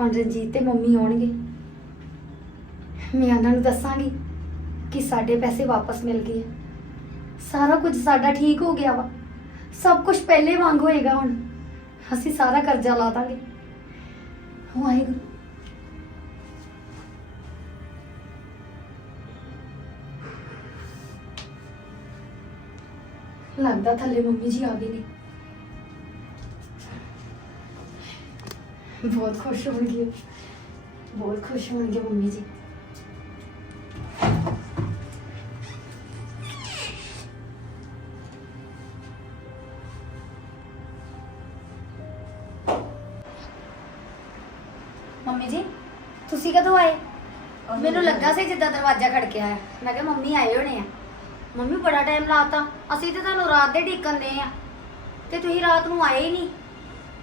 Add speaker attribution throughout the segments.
Speaker 1: ਹੁਣ ਰਣਜੀਤ ਤੇ ਮੰਮੀ ਆਉਣਗੇ। ਮੈਂ ਉਹਨਾਂ ਨੂੰ ਦੱਸਾਂਗੀ ਕਿ ਸਾਡੇ ਪੈਸੇ ਵਾਪਸ ਮਿਲ ਗਏ ਆ। ਸਾਰਾ ਕੁਝ ਸਾਡਾ ਠੀਕ ਹੋ ਗਿਆ ਵਾ। ਸਭ ਕੁਝ ਪਹਿਲੇ ਵਾਂਗ ਹੋਏਗਾ ਹੁਣ। ਅਸੀਂ ਸਾਰਾ ਕਰਜ਼ਾ ਲਾ ਦਾਂਗੇ। ਵਾਹਿਗੁਰੂ। ਲੱਗਦਾ ਥੱਲੇ ਮੰਮੀ ਜੀ ਆ ਗਏ ਨੇ। ਬਹੁਤ ਖੁਸ਼ ਹੋਣਗੇ। ਬਹੁਤ ਖੁਸ਼ ਹੋਣਗੇ ਮੰਮੀ ਜੀ। ਮੰਮੀ ਜੀ ਤੁਸੀਂ ਕਦੋਂ ਆਏ? ਮੈਨੂੰ ਲੱਗਾ ਸੀ ਜਿੱਦਾਂ ਦਰਵਾਜ਼ਾ ਖੜਕਿਆ ਆ। ਮੈਂ ਕਿਹਾ ਮੰਮੀ ਆਏ ਹੋਣੇ ਆ। ਮੰਮੀ ਬੜਾ ਟਾਈਮ ਲਾਤਾ। ਅਸੀਂ ਤੇ ਤੁਹਾਨੂੰ ਰਾਤ ਦੇ ਢੀਕਣ ਦੇ ਆ। ਤੇ ਤੁਸੀਂ ਰਾਤ ਨੂੰ ਆਏ ਹੀ ਨਹੀਂ।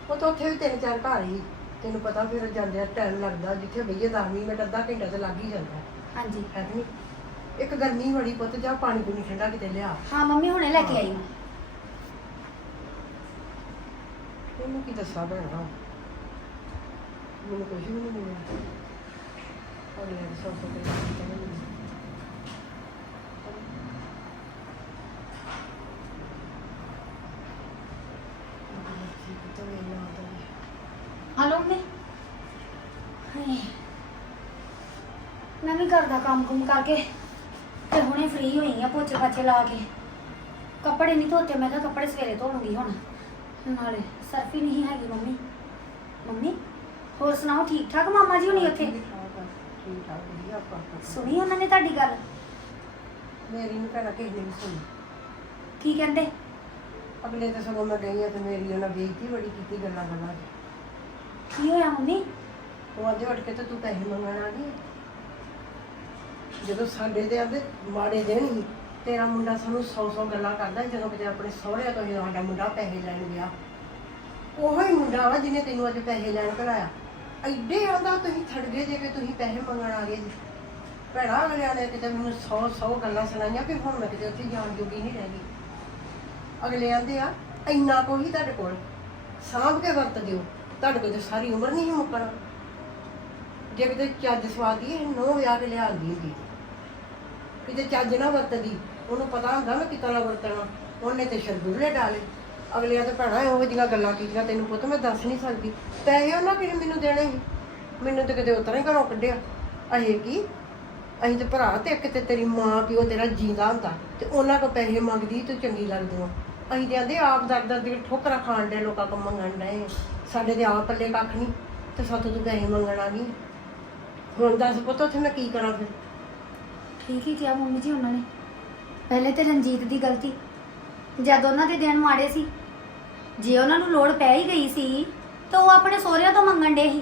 Speaker 2: ਉਹ ਤਾਂ ਉੱਥੇ ਵੀ ਤਿੰਨ ਚਾਰ ਘਰ ਹੀ। ਤੈਨੂੰ ਪਤਾ ਫਿਰ ਜਾਂਦੇ ਟਾਈਮ ਲੱਗਦਾ ਜਿੱਥੇ ਬਈਏ 10 ਮਿੰਟ ਅੱਧਾ ਘੰਟਾ ਤੇ ਲੱਗ ਹੀ ਜਾਂਦਾ।
Speaker 1: ਹਾਂਜੀ।
Speaker 2: ਹੈ ਕਿ ਨਹੀਂ? ਇੱਕ ਗਰਮੀ ਬੜੀ ਪੁੱਤ ਜਾ ਪਾਣੀ ਪੂਣੀ ਠੰਡਾ ਕਿਤੇ ਲਿਆ।
Speaker 1: ਹਾਂ ਮੰਮੀ ਹੁਣੇ ਲੈ ਕੇ ਆਈ।
Speaker 2: ਇਹਨੂੰ ਕੀ ਦੱਸਾਂ ਭੈਣਾ? ਮੈਨੂੰ ਕੁਝ ਵੀ ਨਹੀਂ ਮਿਲਿਆ। ਅਗਲੇ ਸੌ ਸੌ ਦੇ ਕਹਿੰਦੇ ਮੈਨੂੰ
Speaker 1: ਹਲੋ ਮੰਮੀ ਹਾਏ। ਮੈਂ ਵੀ ਘਰ ਦਾ ਕੰਮ ਕੁਮ ਕਰਕੇ। ਤੇ ਹੁਣੇ ਫ੍ਰੀ ਹੋਈ ਆ ਪੋਚੇ ਪਾਚੇ ਲਾ ਕੇ। ਕੱਪੜੇ ਨਹੀਂ ਧੋਤੇ ਮੈਂ ਕਿਹਾ ਕੱਪੜੇ ਸਵੇਰੇ ਧੋ ਲੂੰਗੀ ਹੁਣ। ਨਾਲੇ ਸਰਫ ਹੀ ਨਹੀਂ ਹੈਗੀ ਮੰਮੀ। ਮੰਮੀ ਹੋਰ ਸੁਣਾਓ ਠੀਕ ਠਾਕ ਮਾਮਾ ਜੀ ਹੁਣੀ ਉੱਥੇ?
Speaker 2: ਠੀਕ ਠਾਕ ਆ, ਠੀਕ ਠਾਕ ਵਧੀਆ ਆਪਾਂ
Speaker 1: ਸੁਣੀ ਉਹਨਾਂ ਨੇ ਤੁਹਾਡੀ ਗੱਲ?
Speaker 2: ਮੇਰੀ ਨੂੰ ਭੈਣਾ ਕਿਸੇ ਨੇ ਵੀ ਸੁਣੀ।
Speaker 1: ਕੀ ਕਹਿੰਦੇ?
Speaker 2: ਅਗਲੇ ਤੇ ਸਗੋਂ ਮੈਂ ਗਈ ਆ ਤੇ ਮੇਰੀ ਉਹਨਾਂ ਬੇਇੱਜ਼ਤੀ ਬੜੀ ਕੀਤੀ ਗੱਲਾਂ ਗੱਲਾਂ 'ਚ।
Speaker 1: ਕੀ ਹੋਇਆ ਮੰਮੀ?
Speaker 2: ਉਹ ਅੱਜ ਉੱਠ ਕੇ ਤੇ ਤੂੰ ਪੈਸੇ ਮੰਗਣ ਗਈ। ਜਦੋਂ ਸਾਡੇ ਤੇ ਆਂਦੇ ਮਾੜੇ ਦਿਨ ਸੀ ਤੇਰਾ ਮੁੰਡਾ ਸਾਨੂੰ ਸੌ ਸੌ ਗੱਲਾਂ ਕਰਦਾ ਸੀ ਜਦੋਂ ਕਿਤੇ ਆਪਣੇ ਸਹੁਰਿਆਂ ਤੋਂ ਜਦੋਂ ਸਾਡਾ ਮੁੰਡਾ ਪੈਸੇ ਲੈਣ ਗਿਆ। ਉਹੋ ਹੀ ਮੁੰਡਾ ਵਾ ਜਿਹਨੇ ਤੈਨੂੰ ਅੱਜ ਪੈਸੇ ਲੈਣ ਘਲਾਇਆ ਐਡੇ ਆਂਦਾ ਤੁਸੀਂ ਥੜਗੇ ਜੇ ਕਿ ਤੁਸੀਂ ਪੈਸੇ ਮੰਗਣ ਆ ਗਏ ਜੀ। ਭੈਣਾ ਅਗਲਿਆਂ ਨੇ ਕਿਤੇ ਮੈਨੂੰ ਸੌ ਸੌ ਗੱਲਾਂ ਸੁਣਾਈਆਂ ਕਿ ਹੁਣ ਮੈਂ ਕਿਤੇ ਉੱਥੇ ਜਾਣ ਜੋਗੀ ਨਹੀਂ ਰਹਿ ਗਈ। ਅਗਲੇ ਆਂਦੇ ਆ, ਇੰਨਾ ਕੋਈ ਤੁਹਾਡੇ ਕੋਲ। ਸਾਂਭ ਕੇ ਵਰਤ ਦਿਓ। ਤੁਹਾਡੇ ਕੋਲ ਤਾਂ ਸਾਰੀ ਉਮਰ ਨਹੀਂ ਸੀ ਮੁੱਕਣਾ। ਜੇ ਕਿਤੇ ਚੱਜ ਸਵਾਦੀ ਇਹ ਨੋ ਵਿਆਹ ਕੇ ਲਿਆਂਦੀ ਹੁੰਦੀ ਕਿਤੇ ਚੱਜ ਨਾ ਵਰਤਦੀ, ਉਹਨੂੰ ਪਤਾ ਹੁੰਦਾ ਮੈਂ ਕਿੱਦਾਂ ਨਾਲ ਵਰਤਣਾ। ਉਹਨੇ ਤੇ ਸ਼ਰਗੁੱਲੇ ਡਾਲੇ। ਅਗਲਿਆਂ ਤੇ ਭੈਣਾਂ ਇਹੋ ਜਿਹੀਆਂ ਗੱਲਾਂ ਕੀਤੀਆਂ, ਤੈਨੂੰ ਪੁੱਤ ਮੈਂ ਦੱਸ ਨਹੀਂ ਸਕਦੀ। ਪੈਸੇ ਉਹਨਾਂ ਕਿਹਨੇ ਮੈਨੂੰ ਦੇਣੇ ਸੀ? ਮੈਨੂੰ ਤੇ ਕਿਤੇ ਉਤਰਾ ਹੀ ਘਰੋਂ ਕੱਢਿਆ। ਅਹੇ ਕੀ? ਅਸੀਂ ਤੇ ਭਰਾ ਤੇ ਇੱਕ ਤੇ ਤੇਰੀ ਮਾਂ, ਪਿਓ ਤੇਰਾ ਜੀਂਦਾ ਹੁੰਦਾ। ਤੇ ਉਹਨਾਂ ਕੋਲ ਪੈਸੇ ਮੰਗਦੀ, ਤੂੰ ਚੰਗੀ ਲੱਗਦੀ ਆ। ਅਸੀਂ ਤੇ ਆਂਦੇ ਆਪ ਦਰ ਦਰ ਦੀ ਠੋਕਰਾਂ ਖਾਣ ਦੇ ਲੋਕਾਂ ਕੋਲ ਮੰਗਣ ਡਏ ਸਾਡੇ ਦੇ ਆਪ ਪੱਲੇ ਕੱਖ ਨਹੀਂ। ਤੇ ਸਾਥੋਂ ਤੂੰ ਪੈਸੇ ਮੰਗਣ ਆ ਹੁਣ ਦੱਸ ਪੁੱਤ ਉੱਥੇ ਮੈਂ ਕੀ ਕਰਾਂ ਫਿਰ?
Speaker 1: ਠੀਕ ਹੀ ਕਿਹਾ ਮੰਮੀ ਜੀ ਉਹਨਾਂ ਨੇ। ਪਹਿਲੇ ਤੇ ਰਣਜੀਤ ਦੀ ਗਲਤੀ। ਜਦ ਉਹਨਾਂ ਦੇ ਦਿਨ ਮਾੜੇ ਸੀ, ਜੇ ਉਹਨਾਂ ਨੂੰ ਲੋੜ ਪੈ ਹੀ ਗਈ ਸੀ, ਤਾਂ ਉਹ ਆਪਣੇ ਸਹੁਰਿਆਂ ਤੋਂ ਮੰਗਣ ਡੇ ਸੀ।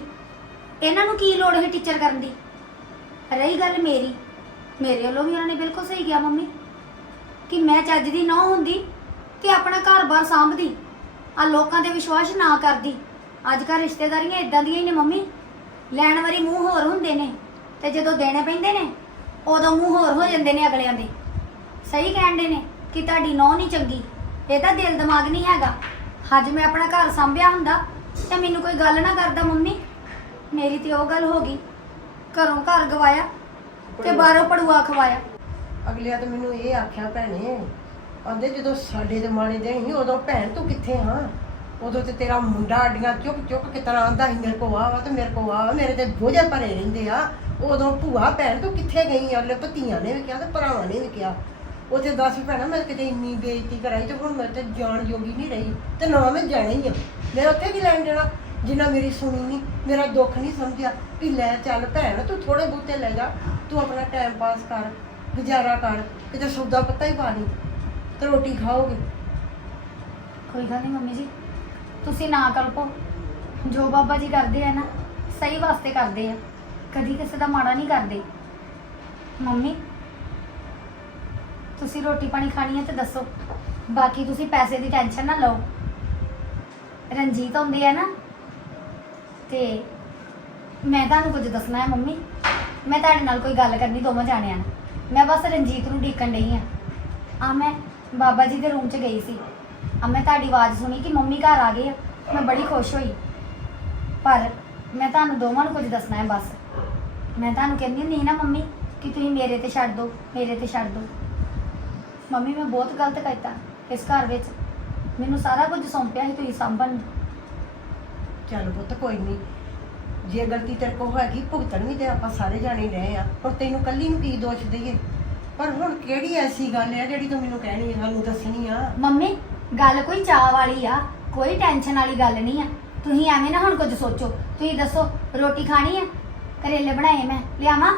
Speaker 1: ਇਹਨਾਂ ਨੂੰ ਕੀ ਲੋੜ ਹੈ ਟੀਚਰ ਕਰਨ ਦੀ? ਰਹੀ ਗੱਲ ਮੇਰੀ। ਮੇਰੇ ਵੱਲੋਂ ਵੀ ਉਹਨਾਂ ਨੇ ਬਿਲਕੁਲ ਸਹੀ ਕਿਹਾ ਮੰਮੀ। ਕਿ ਮੈਂ ਚੱਜ ਦੀ ਨਾ ਹੁੰਦੀ ਤੇ ਆਪਣਾ ਘਰ-ਬਾਰ ਸਾਂਭਦੀ। ਆ ਲੋਕਾਂ ਤੇ ਵਿਸ਼ਵਾਸ ਨਾ ਕਰਦੀ। ਅੱਜ ਕੱਲ੍ਹ ਰਿਸ਼ਤੇਦਾਰੀਆਂ ਇਦਾਂ ਦੀਆਂ ਹੀ ਨੇ ਮੰਮੀ। ਲੈਣ ਵਾਰੀ ਮੂੰਹ ਹੋਰ ਹੁੰਦੇ ਨੇ। ਤੇ ਜਦੋਂ ਦੇਣੇ ਪੈਂਦੇ ਨੇ ਉਦੋਂ ਮੂੰਹ ਹੋਰ ਹੋ ਜਾਂਦੇ ਨੇ ਅਗਲਿਆਂ ਦੇ। ਸਹੀ ਕਹਿੰਦੇ ਨੇ ਕਿ ਤੁਹਾਡੀ ਨੌ ਨਹੀਂ ਚੰਗੀ ਇਹਦਾ ਦਿਲ ਦਿਮਾਗ ਨਹੀਂ ਹੈਗਾ। ਅੱਜ ਮੈਂ ਆਪਣਾ ਘਰ ਸੰਭਿਆ ਹੁੰਦਾ ਤੇ ਮੈਨੂੰ ਕੋਈ ਗੱਲ ਨਾ ਕਰਦਾ ਮੰਮੀ। ਮੇਰੀ ਤੇ ਉਹ ਗੱਲ ਹੋ ਗਈ ਘਰੋਂ ਘਰ ਗਵਾਇਆ ਤੇ ਬਾਹਰੋਂ ਪੜੂਆ ਖਵਾਇਆ।
Speaker 2: ਅਗਲਿਆ ਤੇ ਮੈਨੂੰ ਇਹ ਆਖਿਆ ਭੈਣੇ ਆਂਦੇ ਜਦੋਂ ਸਾਡੇ ਦੇ ਮਾੜੇ ਦਿਨ ਸੀ ਉਦੋਂ ਭੈਣ ਤੂੰ ਕਿੱਥੇ ਹਾਂ? ਉਦੋਂ ਤੇ ਤੇਰਾ ਮੁੰਡਾ ਅੱਡੀਆਂ ਚੁੱਕ ਚੁੱਕ ਕੇ ਤਰ੍ਹਾਂ ਆਂਦਾ ਸੀ ਮੇਰੇ ਕੋ ਆ ਵਾ ਤੇ ਮੇਰੇ ਕੋ ਆ ਵਾ ਮੇਰੇ ਤੇ ਬੋਝੇ ਭਰੇ ਰਹਿੰਦੇ ਆ। ਉਦੋਂ ਭੂਆ ਭੈਣ ਤੂੰ ਕਿੱਥੇ ਗਈ ਅਗਲੇ ਪਤੀਆਂ ਨੇ ਵੀ ਕਿਹਾ ਤੇ ਭਰਾਵਾਂ ਨੇ ਵੀ ਕਿਹਾ। ਉੱਥੇ ਦੱਸ ਭੈਣਾ, ਮੈਂ ਕਿਤੇ ਇੰਨੀ ਬੇਇੱਜ਼ਤੀ ਕਰਾਈ ਤੇ ਹੁਣ ਮੈਂ ਤੇ ਜਾਣ ਜੋਗੀ ਨਹੀਂ ਰਹੀ। ਤੇ ਨਾ ਮੈਂ ਜਾਣਾ ਹੀ ਆ। ਮੈਂ ਉੱਥੇ ਕੀ ਲੈਣ ਜਾਣਾ ਜਿੰਨਾ ਮੇਰੀ ਸੁਣੀ ਨਹੀਂ ਮੇਰਾ ਦੁੱਖ ਨਹੀਂ ਸਮਝਿਆ ਵੀ ਲੈ ਚੱਲ ਭੈਣ, ਤੂੰ ਥੋੜੇ ਬੂਤੇ ਲੈ ਜਾ। ਤੂੰ ਆਪਣਾ ਟਾਈਮ ਪਾਸ ਕਰ, ਗੁਜ਼ਾਰਾ ਕਰ, ਕਿਤੇ ਸੌਦਾ ਪੱਤਾ ਹੀ ਪਾ ਲਈ ਤੇ ਰੋਟੀ ਖਾਓਗੇ।
Speaker 1: ਕੋਈ ਗੱਲ ਨਹੀਂ ਮੰਮੀ ਜੀ, ਤੁਸੀਂ ਨਾ ਕਲਪੋ। ਜੋ ਬਾਬਾ ਜੀ ਕਰਦੇ ਆ ਨਾ, ਸਹੀ ਵਾਸਤੇ ਕਰਦੇ ਆ। ਕਦੀ ਕਿਸੇ ਦਾ ਮਾੜਾ ਨਹੀਂ ਕਰਦੇ। ਮੰਮੀ, ਤੁਸੀਂ ਰੋਟੀ ਪਾਣੀ ਖਾਣੀ ਹੈ ਤੇ ਦੱਸੋ। ਬਾਕੀ ਤੁਸੀਂ ਪੈਸੇ ਦੀ ਟੈਨਸ਼ਨ ਨਾ ਲਓ। ਰਣਜੀਤ ਹੁੰਦੇ ਆ ਨਾ, ਤੇ ਮੈਂ ਤੁਹਾਨੂੰ ਕੁਝ ਦੱਸਣਾ ਹੈ ਮੰਮੀ। ਮੈਂ ਤੁਹਾਡੇ ਨਾਲ ਕੋਈ ਗੱਲ ਕਰਨੀ ਦੋਵਾਂ ਜਾਣਿਆਂ ਨਾਲ। ਮੈਂ ਬਸ ਰਣਜੀਤ ਨੂੰ ਢੀਕਣ ਡਈ ਆ ਆ ਮੈਂ ਬਾਬਾ ਜੀ ਦੇ ਰੂਮ 'ਚ ਗਈ ਸੀ। ਆ ਮੈਂ ਤੁਹਾਡੀ ਆਵਾਜ਼ ਸੁਣੀ ਕਿ ਮੰਮੀ ਘਰ ਆ ਗਏ ਆ। ਮੈਂ ਬੜੀ ਖੁਸ਼ ਹੋਈ। ਪਰ ਮੈਂ ਤੁਹਾਨੂੰ ਦੋਵਾਂ ਨੂੰ ਕੁਝ ਦੱਸਣਾ ਹੈ ਬਸ। ਮੈਂ ਤੁਹਾਨੂੰ ਕਹਿੰਦੀ ਨਹੀਂ ਨਾ ਮੰਮੀ ਕਿ ਤੁਸੀਂ ਮੇਰੇ ਤੇ ਛੱਡ ਦਿਓ ਮੇਰੇ ਤੇ ਛੱਡ ਦਿਓ ਮੰਮੀ ਮੈਂ ਬਹੁਤ ਗਲਤ ਕੀਤਾ ਇਸ ਘਰ ਵਿੱਚ। ਮੈਨੂੰ ਸਾਰਾ ਕੁਝ ਸੌਂਪਿਆ ਸੀ ਤੁਸੀਂ ਸੰਭਣ ਨੂੰ।
Speaker 2: ਚੱਲ ਪੁੱਤ ਕੋਈ ਨਹੀਂ ਜੇ ਗਲਤੀ ਤੇਰੇ ਕੋਲ ਹੋਏਗੀ ਭੁਗਤਣ ਵੀ ਤੇ ਆਪਾਂ ਸਾਰੇ ਜਾਣੇ ਹੀ ਰਹੇ ਆ। ਪਰ ਤੈਨੂੰ ਕੱਲੀ ਨੂੰ ਕੀ ਦੋਸ਼ ਦਈਏ? ਪਰ ਹੁਣ ਕਿਹੜੀ ਐਸੀ ਗੱਲ ਹੈ ਜਿਹੜੀ ਤੂੰ ਮੈਨੂੰ ਕਹਿਣੀ ਹੈ ਸਾਨੂੰ ਦੱਸਣੀ ਆ?
Speaker 1: ਮੰਮੀ ਗੱਲ ਕੋਈ ਚਾਹ ਵਾਲੀ ਆ ਕੋਈ ਟੈਨਸ਼ਨ ਵਾਲੀ ਗੱਲ ਨਹੀਂ ਆ। ਤੁਸੀਂ ਐਵੇਂ ਨਾ ਹੁਣ ਕੁਝ ਸੋਚੋ। ਤੁਸੀਂ ਦੱਸੋ ਰੋਟੀ ਖਾਣੀ ਆ? ਕਰੇਲੇ ਬਣਾਏ ਮੈਂ ਲਿਆਵਾਂ?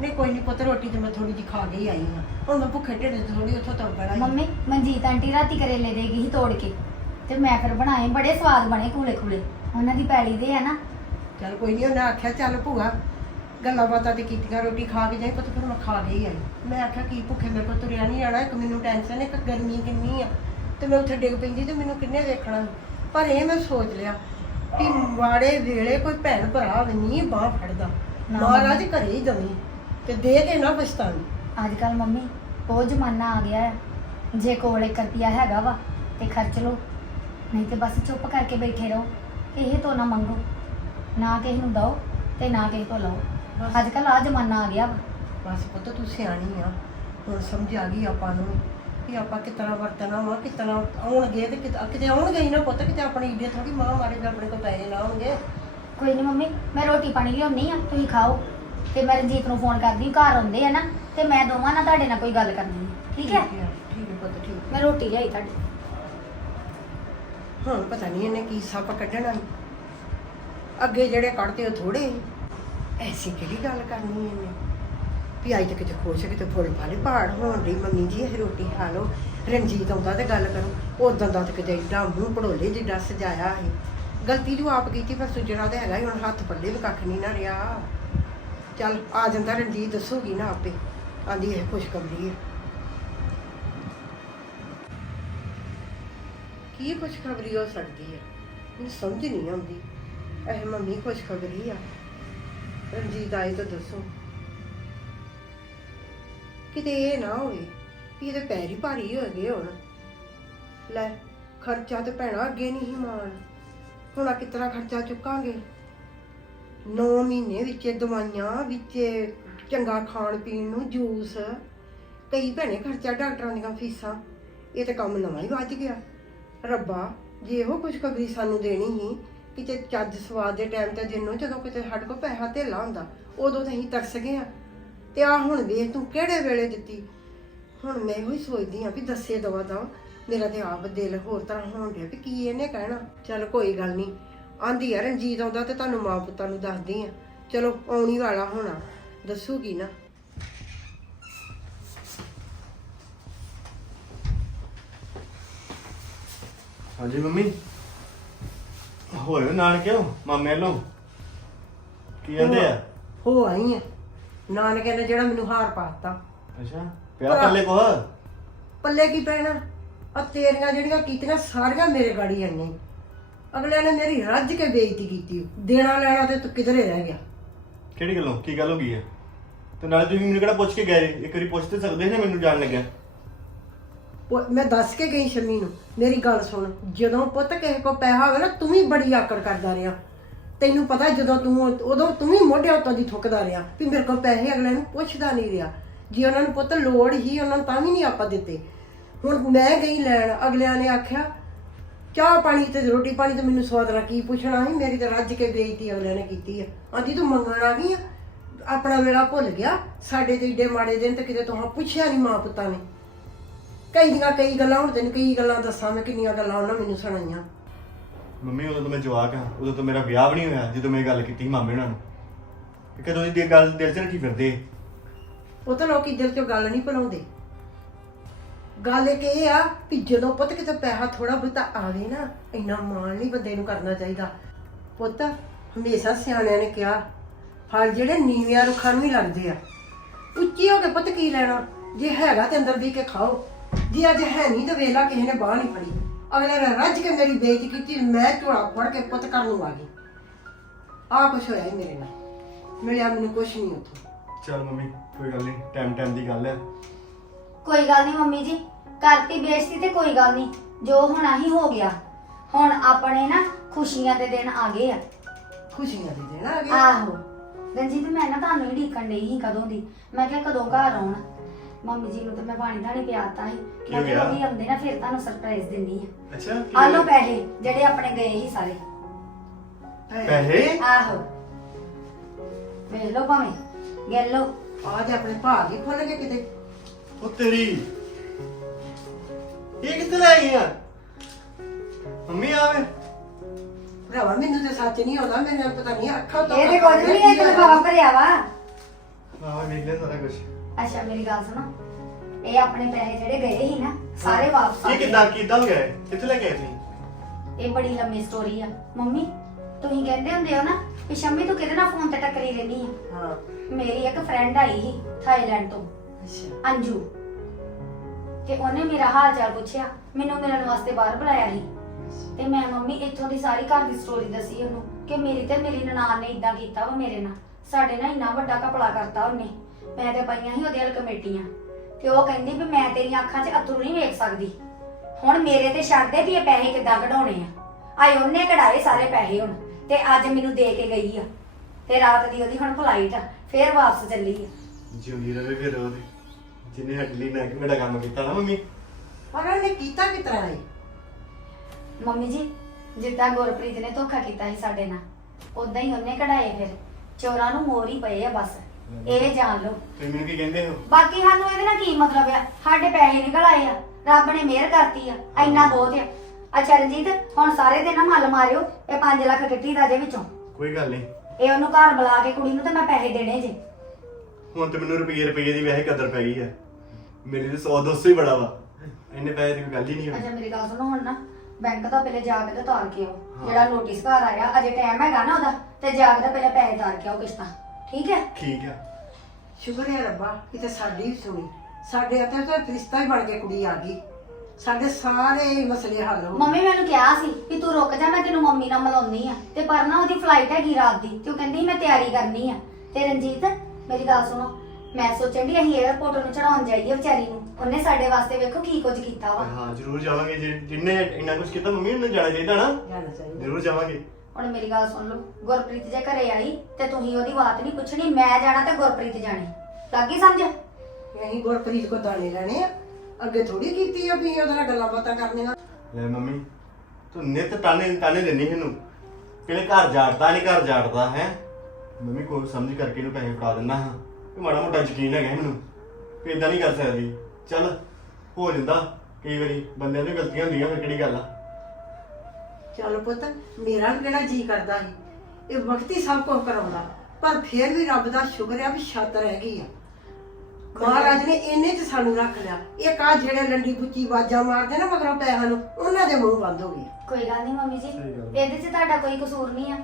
Speaker 2: ਨਹੀਂ ਕੋਈ ਨਹੀਂ ਪੁੱਤ ਰੋਟੀ ਤੇ ਮੈਂ ਥੋੜੀ ਜਿਹੀ ਖਾ ਕੇ ਹੀ ਆਈ ਹਾਂ। ਹੁਣ ਮੈਂ ਭੁੱਖੇ ਢਿੱਡ ਥੋੜੀ ਉੱਥੋਂ ਤੱਕ ਬੜਾ
Speaker 1: ਮੰਮੀ ਮਨਜੀਤ ਆਂਟੀ ਰਾਤੀ ਕਰੇਲੇ ਦੇ ਗਈ ਸੀ ਤੋੜ ਕੇ। ਤੇ ਮੈਂ ਫਿਰ ਬਣਾਏ ਬੜੇ ਸਵਾਦ ਬਣੇ ਕੂਲੇ ਕੂਲੇ ਉਹਨਾਂ ਦੀ ਪੈਲੀ ਦੇ ਆ ਨਾ।
Speaker 2: ਚੱਲ ਕੋਈ ਨਹੀਂ ਉਹਨੇ ਆਖਿਆ ਚੱਲ ਭੂਆ ਗੱਲਾਂ ਬਾਤਾਂ ਤੇ ਕੀਤੀਆਂ ਰੋਟੀ ਖਾ ਕੇ ਜਾਈ ਪੁੱਤ ਫਿਰ ਮੈਂ ਖਾ ਕੇ ਹੀ ਆਈ। ਮੈਂ ਆਖਿਆ ਕੀ ਭੁੱਖੇ ਮੇਰੇ ਕੋਲ ਤੁਰਿਆ ਨਹੀਂ ਜਾਣਾ ਇੱਕ ਮੈਨੂੰ ਟੈਨਸ਼ਨ ਇੱਕ ਗਰਮੀ ਕਿੰਨੀ ਆ। ਤੇ ਮੈਂ ਉੱਥੇ ਡਿੱਗ ਪੈਂਦੀ ਤੇ ਮੈਨੂੰ ਕਿੰਨੇ ਵੇਖਣਾ ਸੀ। ਪਰ ਇਹ ਮੈਂ ਸੋਚ ਲਿਆ ਕਿ ਮਾੜੇ ਵੇਲੇ ਕੋਈ ਭੈਣ ਭਰਾ ਵੀ ਨਹੀਂ ਬਾਹ ਫੜਦਾ।
Speaker 1: ਨਾ।
Speaker 2: ਮਹਾਰਾਜ ਘਰੇ ਹੀ ਦਵੀ ਤੇ ਦੇ ਕੇ ਨਾ ਪਛਤਾਵੀਂ।
Speaker 1: ਅੱਜ ਕੱਲ ਮੰਮੀ ਉਹ ਜ਼ਮਾਨਾ ਆ ਗਿਆ ਹੈ। ਜੇ ਕੋਲ 1 ਰੁਪਿਆ ਹੈਗਾ ਵਾ ਤੇ ਖਰਚ ਲਓ। ਨਹੀਂ ਤੇ ਬਸ ਚੁੱਪ ਕਰਕੇ ਬੈਠੇ ਰਹੋ। ਇਹ ਤੋਂ ਨਾ ਮੰਗੋ। ਨਾ ਕਿਸੇ ਨੂੰ ਦਓ ਤੇ ਨਾ ਕਿਸੇ ਤੋਂ ਲਓ।
Speaker 2: ਬਸ।
Speaker 1: ਅੱਜ ਕੱਲ ਆ ਜ਼ਮਾਨਾ ਆ ਗਿਆ ਵਾ।
Speaker 2: ਬਸ ਪੁੱਤ ਤੂੰ ਸਿਆਣੀ ਆ। ਹੁਣ ਸਮਝ ਆ ਗਈ ਆਪਾਂ ਨੂੰ। ਕਿ ਆਪਾਂ ਕਿਤਨਾ ਵਰਤਣਾ ਵਾ ਕਿਤਨਾ ਆਉਣਗੇ ਤੇ ਕਿਤੇ ਕਿਤੇ ਆਉਣਗੇ ਹੀ ਨਾ ਪੁੱਤ ਕਿਤੇ ਆਪਣੀ ਇੱਡੇ ਥੋੜੀ ਮਾਂ ਮਾਰੇ ਵੀ ਆਪਣੇ ਕੋਲ ਪੈਸੇ ਨਾ ਆਉਣਗੇ
Speaker 1: ਕੋਈ ਨਹੀਂ ਮੰਮੀ ਮੈਂ ਰੋਟੀ ਪਾਣੀ ਲਿਆਉਣੀ ਆ ਤੁਸੀਂ ਖਾਓ। ਤੇ ਮੈਂ ਰਣਜੀਤ ਨੂੰ ਫੋਨ ਕਰਦੀ ਘਰ ਆਉਂਦੇ ਆ ਨਾ ਤੇ ਮੈਂ ਦੋਵਾਂ ਨਾਲ ਤੁਹਾਡੇ ਨਾਲ ਕੋਈ ਗੱਲ ਕਰਨੀ ਠੀਕ ਹੈ?
Speaker 2: ਠੀਕ ਹੈ ਪੁੱਤ ਠੀਕ
Speaker 1: ਮੈਂ ਰੋਟੀ ਲਿਆਈ ਤੁਹਾਡੀ
Speaker 2: ਹੁਣ ਪਤਾ ਨਹੀਂ ਇਹਨੇ ਕੀ ਸੱਪ ਕੱਢਣਾ। ਈ। ਅੱਗੇ ਜਿਹੜੇ ਕੱਢਦੇ ਉਹ ਥੋੜੇ। ਐਸੀ ਕਿਹੜੀ ਗੱਲ ਕਰਨੀ ਇਹਨੇ? ਵੀ ਅੱਜ ਤੱਕ ਕਿਤੇ ਖੁਸ਼ ਕਿਤੇ ਫੁੱਲ ਫਾਲੇ ਪਹਾੜ ਹੋਣ ਦੀ ਮੰਮੀ ਜੀ, ਇਹ ਰੋਟੀ ਖਾ ਲਓ। ਰਣਜੀਤ ਆਉਂਦਾ ਤੇ ਗੱਲ ਕਰੋ। ਉਦੋਂ ਦਾ ਤੇ ਕਿਤੇ ਏਡਾ ਮੂੰਹ ਪੜੋਲੇ ਜਿੱਡਾ ਸਜਾਇਆ ਸੀ। ਗਲਤੀ ਜੋ ਆਪ ਕੀਤੀ, ਪਰ ਸੁਜਣਾ ਤੇ ਹੈਗਾ ਹੁਣ ਹੱਥ ਪੱਲੇ ਵੀ ਕੱਖ ਨਹੀਂ ਨਾ ਰਿਹਾ। ਚੱਲ, ਆ ਜਾਂਦਾ ਰਣਜੀਤ, ਦੱਸੂਗੀ ਨਾ ਆਪੇ। ਆਂਦੀ, ਇਹ ਖੁਸ਼ਖਬਰੀ ਹੈ। ਕੀ ਖੁਸ਼ਖਬਰੀ ਹੋ ਸਕਦੀ ਹੈ ਮੈਨੂੰ ਸਮਝ ਨਹੀਂ ਆਉਂਦੀ। ਇਹ ਮੰਮੀ ਖੁਸ਼ਖਬਰੀ ਆ। ਰਣਜੀਤ ਆਏ ਤਾਂ ਦੱਸੋ। ਕਿਤੇ ਇਹ ਨਾ ਹੋਵੇ ਵੀ ਇਹਦੇ ਪੈਰ ਹੀ ਭਾਰੀ ਹੋ ਗਏ ਹੁਣ। ਲੈ, ਖਰਚਾ ਤੇ ਭੈਣਾ ਅੱਗੇ ਨਹੀਂ ਸੀ ਮਾਣ। ਹੁਣ ਆ ਕਿਤਨਾ ਖਰਚਾ ਚੁੱਕਾਂਗੇ? 9 ਮਹੀਨੇ ਵਿੱਚ ਦਵਾਈਆਂ, ਵਿੱਚ ਚੰਗਾ ਖਾਣ ਪੀਣ ਨੂੰ ਜੂਸ, ਕਈ ਭੈਣੇ ਖਰਚਾ ਡਾਕਟਰਾਂ ਦੀਆਂ ਫੀਸਾਂ। ਇਹ ਤਾਂ ਕੰਮ ਨਵਾਂ ਹੀ ਵੱਜ ਗਿਆ। ਰੱਬਾ, ਜੇ ਇਹੋ ਖੁਸ਼ਖਬਰੀ ਸਾਨੂੰ ਦੇਣੀ ਸੀ ਕਿਤੇ ਚੱਜ ਸਵਾਦ ਦੇ ਟਾਈਮ ਤੇ ਜਿੰਨੋਂ ਜਦੋਂ ਕਿਤੇ ਸਾਡੇ ਕੋਲ ਪੈਸਾ ਧੇਲਾ ਹੁੰਦਾ, ਉਦੋਂ ਤਾਂ ਅਸੀਂ ਤਰਸ ਗਏ ਆ ਤੇ ਆ ਹੁਣ ਵੇਖ ਤੂੰ ਕਿਹੜੇ ਵੇਲੇ ਦਿੱਤੀ? ਹੁਣ ਮੈਂ ਇਹੋ ਹੀ ਸੋਚਦੀ ਆ ਵੀ ਦੱਸੇ ਦਵਾ ਦਾ ਮੇਰਾ ਤੇ ਆਪ ਦਿਲ ਹੋਰ ਤਰ੍ਹਾਂ ਹੋਣ ਡਿਆ ਵੀ ਕੀ ਇਹਨੇ ਕਹਿਣਾ? ਚੱਲ ਕੋਈ ਗੱਲ ਨਹੀਂ। ਆਂਦੀ ਆ ਰਣਜੀਤ ਆਉਂਦਾ ਤੇ ਤੁਹਾਨੂੰ ਮਾਂ ਪੁੱਤਾਂ ਨੂੰ ਦੱਸਦੀ ਆ। ਚਲੋ ਆਉਣੀ ਵਾਲਾ ਹੋਣਾ। ਦੱਸੂਗੀ ਨਾ।
Speaker 3: ਹਾਂਜੀ ਮੰਮੀ। ਹੋਏ ਨਾਲ ਕਿਉਂ ਮਾਮੇ ਲੋ ਕੀ ਕਹਿੰਦੇ ਆ?
Speaker 2: ਹੋ ਆਈ ਆ। ਨਾਨਕੇ ਨੇ ਜਿਹੜਾ ਮੈਨੂੰ ਹਾਰ ਪਾਤਾ।
Speaker 3: ਅੱਛਾ ਪਿਆ ਪੱਲੇ ਕੋ
Speaker 2: ਪੱਲੇ ਕੀ ਪੈਣਾ? ਆ ਤੇਰੀਆਂ ਜਿਹੜੀਆਂ ਕੀਤੀਆਂ ਸਾਰੀਆਂ ਮੇਰੇ ਗਾੜੀ ਆਈਆਂ ਈ। ਅਗਲੇ ਨੇ ਮੇਰੀ ਰੱਜ ਕੇ ਬੇਇੱਜ਼ਤੀ ਕੀਤੀ। ਦੇਣਾ ਲੈਣਾ ਤੇ ਤੂੰ ਕਿਧਰੇ ਰਹਿ ਗਿਆ।
Speaker 3: ਕਿਹੜੀ ਗੱਲੋਂ? ਕੀ ਗੱਲ ਹੋ ਗਈ ਹੈ ਤੇ ਨਾਲੇ ਤੁਸੀਂ ਮੈਨੂੰ ਕਿਹੜਾ ਪੁੱਛ ਕੇ ਗਏ? ਇੱਕ ਵਾਰੀ ਪੁੱਛ ਤੇ ਸਕਦੇ ਸੀ ਮੈਨੂੰ ਜਾਣ ਲੱਗਿਆ।
Speaker 2: ਉਹ ਮੈਂ ਦੱਸ ਕੇ ਗਈ ਸ਼ਮੀ ਨੂੰ। ਮੇਰੀ ਗੱਲ ਸੁਣ ਜਦੋਂ ਪੁੱਤ ਕਿਸੇ ਕੋ ਪੈਸਾ ਹੋਵੇ ਨਾ ਤੂੰ ਵੀ ਬੜੀ ਆਕੜ ਕਰਦਾ ਰਿਹਾ। ਤੈਨੂੰ ਪਤਾ ਜਦੋਂ ਤੂੰ, ਉਦੋਂ ਤੂੰ ਵੀ ਮੋਢੇ ਉੱਤੋਂ ਦੀ ਥੁੱਕਦਾ ਰਿਹਾ ਵੀ ਮੇਰੇ ਕੋਲ ਪੈਸੇ ਅਗਲੇ ਨੂੰ ਪੁੱਛਦਾ ਨਹੀਂ ਰਿਹਾ। ਜੇ ਉਹਨਾਂ ਨੂੰ ਪੁੱਤ ਲੋੜ ਹੀ, ਉਹਨਾਂ ਨੂੰ ਤਾਂ ਵੀ ਨਹੀਂ ਆਪਾਂ ਦਿੱਤੇ। ਹੁਣ ਮੈਂ ਗਈ ਲੈਣ, ਅਗਲਿਆਂ ਨੇ ਆਖਿਆ, ਚਾਹ ਪਾਣੀ ਤੇ ਰੋਟੀ ਪਾਣੀ ਤੇ ਮੈਨੂੰ ਸਵਾਦ ਨਾਲ ਕੀ ਪੁੱਛਣਾ ਸੀ? ਮੇਰੀ ਤਾਂ ਰੱਜ ਕੇ ਬੇਇੱਜ਼ਤੀ ਅਗਲਿਆਂ ਨੇ ਕੀਤੀ ਆ। ਆਂਦੀ, ਤੂੰ ਮੰਗਣ ਆ ਗਈ ਆ? ਆਪਣਾ ਵੇਲਾ ਭੁੱਲ ਗਿਆ? ਸਾਡੇ ਤੇ ਏਡੇ ਮਾੜੇ ਦਿਨ ਤੇ ਕਿਤੇ ਤੁਹਾਂ ਪੁੱਛਿਆ ਨਹੀਂ ਮਾਂ ਪੁੱਤਾਂ ਨੇ? ਕਈ ਦੀਆਂ ਕਈ ਗੱਲਾਂ, ਹੁਣ ਤੈਨੂੰ ਕਈ ਗੱਲਾਂ ਦੱਸਾਂ, ਮੈਂ ਕਿੰਨੀਆਂ ਗੱਲਾਂ ਉਹਨਾਂ ਮੈਨੂੰ ਸੁਣਾਈਆਂ।
Speaker 3: ਮੰਮੀ, ਉਦੋਂ ਤਾਂ ਮੈਂ ਜਵਾਕ ਹਾਂ। ਉਦੋਂ ਤਾਂ ਮੇਰਾ ਵਿਆਹ ਵੀ ਨਹੀਂ ਹੋਇਆ। ਜਦੋਂ ਮੈਂ ਇਹ ਗੱਲ ਕੀਤੀ ਸੀ ਮਾਮੇ ਉਹਨਾਂ ਕਿ ਕਦੋਂ ਦੀ ਗੱਲ ਦਿਲ 'ਚ ਰੱਖੀ ਫਿਰਦੇ?
Speaker 2: ਉਹ ਤਾਂ ਲੋਕੀ ਦਿਲ ਚੋਂ ਗੱਲ ਨਹੀਂ ਭੁਲਾਉਂਦੇ। ਗੱਲ ਇੱਕ ਇਹ ਆ ਕਿ ਜਦੋਂ ਪੁੱਤ ਕਿਤੇ ਪੈਸਾ ਥੋੜਾ ਬਹੁਤਾ ਆਵੇ ਨਾ, ਇੰਨਾ ਮਾਣ ਨਹੀਂ ਬੰਦੇ ਨੂੰ ਕਰਨਾ ਚਾਹੀਦਾ। ਪੁੱਤ, ਹਮੇਸ਼ਾ ਸਿਆਣਿਆਂ ਨੇ ਕਿਹਾ ਫਲ ਜਿਹੜੇ ਨੀਵਿਆਂ ਰੁੱਖਾਂ ਨੂੰ ਹੀ ਲੱਗਦੇ ਆ। ਉੱਚੀ ਹੋ ਕੇ ਪੁੱਤ ਕੀ ਲੈਣਾ? ਜੇ ਹੈਗਾ ਤੇ ਅੰਦਰ ਵੀ ਕੇ ਖਾਓ। ਜੇ ਅੱਜ ਹੈ ਨਹੀਂ ਤੇ ਵੇਲਾ ਕਿਸੇ ਨੇ ਬਾਹ ਨਹੀਂ ਫੜੀ। ਅਗਲੇ ਨੇ ਰੱਜ ਕੇ ਮੇਰੀ ਬੇਇੱਜ਼ਤੀ ਕੀਤੀ ਮੈਂ ਝੋਲਾ ਫੜ ਕੇ ਪੁੱਤ ਕਰਨ ਨੂੰ ਆ ਗਈ। ਆ ਕੁਛ ਹੋਇਆ ਹੀ ਮੇਰੇ ਨਾਲ। ਮਿਲਿਆ ਮੈਨੂੰ ਕੁਛ ਨਹੀਂ ਉੱਥੋਂ।
Speaker 3: ਚਲ ਮੰਮੀ ਕੋਈ ਗੱਲ ਨਹੀਂ ਟਾਈਮ ਟਾਈਮ ਦੀ ਗੱਲ ਹੈ।
Speaker 1: ਕੋਈ ਗੱਲ ਨਹੀਂ ਮੰਮੀ ਜੀ ਕਰਤੀ ਬੇਇੱਜ਼ਤੀ ਤੇ ਕੋਈ ਗੱਲ ਨਹੀਂ ਜੋ ਹੋਣਾ ਹੀ ਹੋ ਗਿਆ। ਹੁਣ ਆਪਣੇ ਨਾ ਖੁਸ਼ੀਆਂ ਦੇ ਦਿਨ ਆ ਗਏ ਆ।
Speaker 2: ਖੁਸ਼ੀਆਂ ਦੇ ਦੇਣ ਆ ਗਿਆ
Speaker 1: ਆਹੋ। ਰਣਜੀਤ ਮੈਂ ਨਾ ਤੁਹਾਨੂੰ ਹੀ ਢੀਕਣ ਡਈ ਸੀ ਕਦੋਂ ਦੀ। ਮੈਂ ਕਿਹਾ ਕਦੋਂ ਘਰ ਆਉਣ। ਮੰਮੀ ਜੀ ਨੂੰ ਤੇ ਮੈਂ ਪਾਣੀ ਧਾਣੀ ਪਿਆਤਾ ਸੀ।
Speaker 3: ਕੀ
Speaker 1: ਮੈਂ ਕਿਹਾ ਵੀ ਆਉਂਦੇ ਨਾ ਫਿਰ ਤੁਹਾਨੂੰ ਸਰਪ੍ਰਾਈਜ਼ ਦਿੰਦੀ ਆ
Speaker 3: ਅੱਛਾ ਕੀ
Speaker 1: ਆ ਲਓ
Speaker 3: ਹੋਇਆ?
Speaker 1: ਪੈਸੇ ਜਿਹੜੇ ਆਪਣੇ ਗਏ ਸੀ ਸਾਰੇ।
Speaker 3: ਪੈਸੇ?
Speaker 1: ਆਹੋ। ਵੇਖ ਲਓ ਭਾਵੇਂ ਗਿਣ ਲਓ।
Speaker 2: ਅੱਜ ਆਪਣੇ ਭਾਗ ਹੀ ਖੁੱਲ ਗਏ ਕਿਤੇ।
Speaker 3: ਉਹ ਤੇਰੀ ਇਹ ਕਿੱਥੇ ਲੈ ਗਈ ਆ? ਮੰਮੀ ਆਵੇ
Speaker 2: ਭਰਾਵਾ ਮੈਨੂੰ ਤੇ ਸੱਚ ਨਹੀਂ ਆਉਂਦਾ ਮੈਨੂੰ ਪਤਾ ਨਹੀਂ ਅੱਖਾਂ ਤੋਂ
Speaker 1: ਇਹਦੇ ਕੁਝ ਵੀ ਇੱਕ ਲਿਫਾਫਾ ਭਰਿਆ ਵਾ।
Speaker 3: ਆਹ ਵੇਖ ਲੈ ਸਾਰਾ ਕੁਝ
Speaker 1: ਅੱਛਾ ਮੇਰੀ ਗੱਲ ਸੁਣੋ। ਇਹ ਆਪਣੇ ਪੈਸੇ ਜਿਹੜੇ ਗਏ ਸੀ ਨਾ ਸਾਰੇ ਵਾਪਸ ਆ
Speaker 3: ਇਹ
Speaker 1: ਗਏ।
Speaker 3: ਕਿੱਦਾਂ ਕਿੱਦਾਂ ਇਹ? ਕਿੱਥੇ ਲੈ ਆਏ ਤੁਸੀਂ?
Speaker 1: ਇਹ ਬੜੀ ਲੰਮੀ ਸਟੋਰੀ ਆ। ਮੰਮੀ ਤੁਸੀਂ ਕਹਿੰਦੇ ਹੁੰਦੇ ਹੋ ਨਾ ਕਿ ਸ਼ੰਮੀ ਤੂੰ ਕਿਹਦੇ ਨਾਲ ਫੋਨ ਤੇ ਟੱਕਰੀ ਰਹਿੰਦੀ ਆ?
Speaker 2: ਹਾਂ।
Speaker 1: ਮੇਰੀ ਇੱਕ ਫਰੈਂਡ ਆਈ ਸੀ ਥਾਈਲੈਂਡ ਤੋਂ
Speaker 2: ਅੱਛਾ।
Speaker 1: ਅੰਜੂ। ਤੇ ਉਹਨੇ ਮੇਰਾ ਹਾਲ ਚਾਲ ਪੁੱਛਿਆ। ਮੈਨੂੰ ਮਿਲਣ ਵਾਸਤੇ ਬਾਹਰ ਬੁਲਾਇਆ ਸੀ। ਤੇ ਮੈਂ ਮੰਮੀ ਇੱਥੋਂ ਦੀ ਸਾਰੀ ਘਰ ਦੀ ਸਟੋਰੀ ਦੱਸੀ ਉਹਨੂੰ ਕਿ ਮੇਰੀ ਤੇ ਮੇਰੀ ਨਨਾਣ ਨੇ ਇਦਾਂ ਕੀਤਾ ਵਾ ਮੇਰੇ ਨਾਲ। ਸਾਡੇ ਨਾਲ ਇੰਨਾ ਵੱਡਾ ਕਪੜਾ ਕਰਤਾ ਉਹਨੇ। ਮੈਂ ਤੇ ਪਈਆਂ ਸੀ ਉਹਦੇ ਨਾਲ ਕਮੇਟੀਆਂ। ਤੇ ਉਹ ਕਹਿੰਦੀ ਵੀ ਮੈਂ ਤੇਰੀਆਂ ਅੱਖਾਂ 'ਚ ਅਥਰੂ ਨਹੀਂ ਵੇਖ ਸਕਦੀ। ਹੁਣ ਮੇਰੇ ਤੇ ਛੱਡ ਦੇ ਵੀ ਇਹ ਪੈਸੇ ਕਿੱਦਾਂ ਕਢਾਉਣੇ ਆ? ਆਏ ਉਹਨੇ ਕਢਾਏ ਸਾਰੇ ਪੈਸੇ ਹੁਣ ਤੇ ਅੱਜ ਮੈਨੂੰ ਦੇ ਕੇ ਗਈ ਆ। ਤੇ ਰਾਤ ਦੀ ਉਹਦੀ ਹੁਣ ਫਲਾਈਟ ਆ ਫੇਰ ਵਾਪਸ ਚੱਲੀ ਆ।
Speaker 3: ਜਿਉਂਦੀ ਰਵੇ ਫਿਰ ਉਹਦੇ। ਜਿਹਨੇ ਹੱਡ ਲਈ ਨਾ ਕਿ ਮੇਰਾ ਕੰਮ ਕੀਤਾ ਨਾ ਮੰਮੀ?
Speaker 2: ਪਰ ਉਹਨੇ ਕੀਤਾ ਕਿਤਰਾ ਹੈ
Speaker 1: ਮੰਮੀ ਜੀ ਜਿੱਦਾਂ ਗੁਰਪ੍ਰੀਤ ਨੇ ਧੋਖਾ ਕੀਤਾ ਸੀ ਸਾਡੇ ਨਾਲ ਉਦਾਂ ਹੀ ਉਹਨੇ ਕਢਾਏ ਫਿਰ। ਚੋਰਾਂ ਨੂੰ ਮੋਰ ਹੀ ਪਏ ਆ ਬਸ। ਇਹ ਜਾਣ ਲਓ।
Speaker 3: ਤੁਸੀਂ ਮੈਨੂੰ ਕੀ ਕਹਿੰਦੇ ਹੋ?
Speaker 1: ਬਾਕੀ ਸਾਨੂੰ ਇਹਦੇ ਨਾਲ ਕੀ ਮਤਲਬ ਆ? ਸਾਡੇ ਪੈਸੇ ਨਿਕਲ ਆਏ ਆ। ਰੱਬ ਨੇ ਮਿਹਰ ਕਰਤੀ ਆ। ਇੰਨਾ ਬਹੁਤ ਆ। ਅੱਛਾ ਰਣਜੀਤ ਹੁਣ ਸਾਰੇ ਦੇ ਨਾ ਮੱਲ ਮਾਰਿਓ ਇਹ 5 ਲੱਖ ਕਿੱਟੀ ਦਾ ਜੇ ਵਿੱਚੋਂ।
Speaker 3: ਕੋਈ ਗੱਲ ਨਹੀਂ
Speaker 1: ਇਹ ਉਹਨੂੰ ਘਰ ਬੁਲਾ ਕੇ ਕੁੜੀ ਨੂੰ ਤੇ ਮੈਂ ਪੈਸੇ ਦੇਣੇ ਜੇ।
Speaker 3: ਹੁਣ ਤੇ ਮੈਨੂੰ ਰੁਪਈਏ ਰੁਪਈਏ ਦੀ ਵੈਸੇ ਕਦਰ ਪੈ ਗਈ ਆ। ਮੇਰੇ ਲਈ 100 200 ਹੀ ਬੜਾ ਵਾ। ਇੰਨੇ ਪੈਸੇ ਦੀ ਕੋਈ ਗੱਲ ਹੀ ਨਹੀਂ
Speaker 1: ਅੱਛਾ ਮੇਰੀ ਗੱਲ ਸੁਣੋ ਹੁਣ ਨਾ। ਬੈਂਕ ਤੋਂ ਪਹਿਲੇ ਜਾ ਕੇ ਤੇ ਤਾਰ ਕੇ ਆਓ।
Speaker 3: ਹਾਂ।
Speaker 1: ਜਿਹੜਾ ਨੋਟਿਸ ਘਰ ਆਇਆ ਅਜੇ ਟਾਈਮ ਹੈਗਾ ਨਾ ਉਹਦਾ ਤੇ ਜਾ ਕੇ ਤੇ ਪਹਿਲੇ ਪੈਸੇ ਤਾਰ ਕੇ ਆਓ ਕਿਸ਼ਤਾਂ। ਠੀਕ ਹੈ?
Speaker 3: ਠੀਕ ਆ
Speaker 2: ਸ਼ੁਕਰ ਹੈ ਰੱਬਾ ਕਿਤੇ ਸਾਡੀ ਵੀ ਸੁਣੀ। ਸਾਡੇ ਅਤੇ ਤਾਂ ਰਿਸ਼ਤਾ ਹੀ ਬਣ ਕੇ ਕੁੜੀ ਆ ਗਈ। ਸਾਡੇ ਸਾਰੇ ਮਸਲੇ ਹੱਲ ਹੋ ਗਏ।
Speaker 1: ਮੰਮੀ ਮੈਨੂੰ ਕਿਹਾ ਸੀ ਕਿ ਤੂੰ ਰੁਕ ਜਾ ਮੈਂ ਤੈਨੂੰ ਮੰਮੀ ਨਾਲ ਮਿਲਾਉਣੀ ਆ। ਤੇ ਪਰ ਨਾ ਉਹਦੀ ਫਲਾਈਟ ਹੈਗੀ ਰਾਤ ਦੀ ਤੇ ਉਹ ਕਹਿੰਦੀ ਮੈਂ ਤਿਆਰੀ ਕਰਨੀ ਆ। ਤੇ ਰਣਜੀਤ ਮੇਰੀ ਗੱਲ ਸੁਣੋ ਮੈਂ ਸੋਚਣ ਦੀ ਅਸੀਂ 에어ਪੋਰਟ ਨੂੰ ਚੜਾਉਣ ਜਾਈਏ ਵਿਚਾਰੀ ਨੂੰ। ਉਹਨੇ ਸਾਡੇ ਵਾਸਤੇ ਵੇਖੋ ਕੀ ਕੁਝ ਕੀਤਾ ਵਾ।
Speaker 3: ਹਾਂ ਜ਼ਰੂਰ ਜਾਵਾਂਗੇ। ਜੇ- ਜਿੰਨੇ ਇੰਨਾ ਕੁਝ ਕੀਤਾ ਮੰਮੀ ਉਹਨੇ ਜਾਣਾ ਚਾਹੀਦਾ ਨਾ।
Speaker 2: ਜਾਣਾ ਚਾਹੀਦਾ।
Speaker 3: ਜ਼ਰੂਰ ਜਾਵਾਂਗੇ।
Speaker 1: ਹੁਣ ਮੇਰੀ ਗੱਲ ਸੁਣ ਲਓ ਗੁਰਪ੍ਰੀਤ ਜੇ ਘਰੇ ਆਈ ਤੇ ਤੁਸੀਂ ਉਹਦੀ ਬਾਤ ਨਹੀਂ ਪੁੱਛਣੀ ਮੈਂ ਜਾਣਾ ਤੇ ਗੁਰਪ੍ਰੀਤ ਜਾਣੀ। ਲੱਗੀ ਸਮਝ?
Speaker 2: ਅਸੀਂ ਗੁਰਪ੍ਰੀਤ ਕੋ ਦਾਣੇ ਲੈਣੇ ਆ। ਅੱਗੇ ਥੋੜੀ ਕੀਤੀ ਆ ਵੀ ਉਹਦੇ ਨਾਲ ਗੱਲਾਂ ਬਾਤਾਂ ਕਰਨੀਆਂ।
Speaker 3: ਲੈ ਮੰਮੀ ਤੂੰ ਨਿਤ ਤਾਨੇ ਤਾਨੇ ਦਿੰਨੀ ਇਹਨੂੰ। ਕਿਹੜੇ ਘਰ ਜਾੜਦਾ ਨਹੀਂ ਘਰ ਜਾੜਦਾ ਹੈ? ਮੰਮੀ ਕੋਈ ਸਮਝ ਕਰਕੇ ਇਹਨੂੰ ਪੈਸੇ ਫੜਾ ਦਿੰਦਾ ਹਾਂ। ਕਿ ਮਾੜਾ ਮੋਟਾ ਯਕੀਨ ਹੈਗਾ ਮੈਨੂੰ ਕਿ ਇਦਾਂ ਨਹੀਂ ਕਰ ਸਕਦੀ। ਚੱਲ ਹੋ ਜਾਂਦਾ। ਕਈ ਵਾਰੀ ਬੰਦਿਆਂ ਦੀ ਗਲਤੀਆਂ ਹੁੰਦੀਆਂ ਫਿਰ ਕਿਹੜੀ ਗੱਲ ਆ?
Speaker 2: ਚੱਲ ਪੁੱਤ ਮੇਰਾ ਵੀ ਕਿਹੜਾ ਜੀ ਕਰਦਾ ਸੀ। ਇਹ ਵਕਤੀ ਸਭ ਕੁਝ ਕਰਾਉਂਦਾ। ਪਰ ਫਿਰ ਵੀ ਰੱਬ ਦਾ ਸ਼ੁਕਰ ਆ ਵੀ ਛੱਤ ਰਹਿ ਗਈ ਆ। ਮਹਾਰਾਜ ਨੇ ਇੰਨੇ ਚ ਸਾਨੂੰ ਰੱਖ ਲਿਆ। ਇਹ ਕਾ ਜਿਹੜੇ ਲੰਡੀ ਬੁੱਚੀ ਆਵਾਜ਼ਾਂ ਮਾਰਦੇ ਨਾ ਮਗਰੋਂ ਪੈਸਿਆਂ ਨੂੰ ਉਹਨਾਂ ਦੇ ਮੂੰਹ ਬੰਦ ਹੋ ਗਏ।
Speaker 1: ਕੋਈ ਗੱਲ ਨਹੀਂ ਮੰਮੀ ਜੀ
Speaker 3: ਸਹੀ ਗੱਲ।
Speaker 1: ਇਹਦੇ 'ਚ ਤੁਹਾਡਾ ਕੋਈ ਕਸੂਰ ਨਹੀਂ ਆ।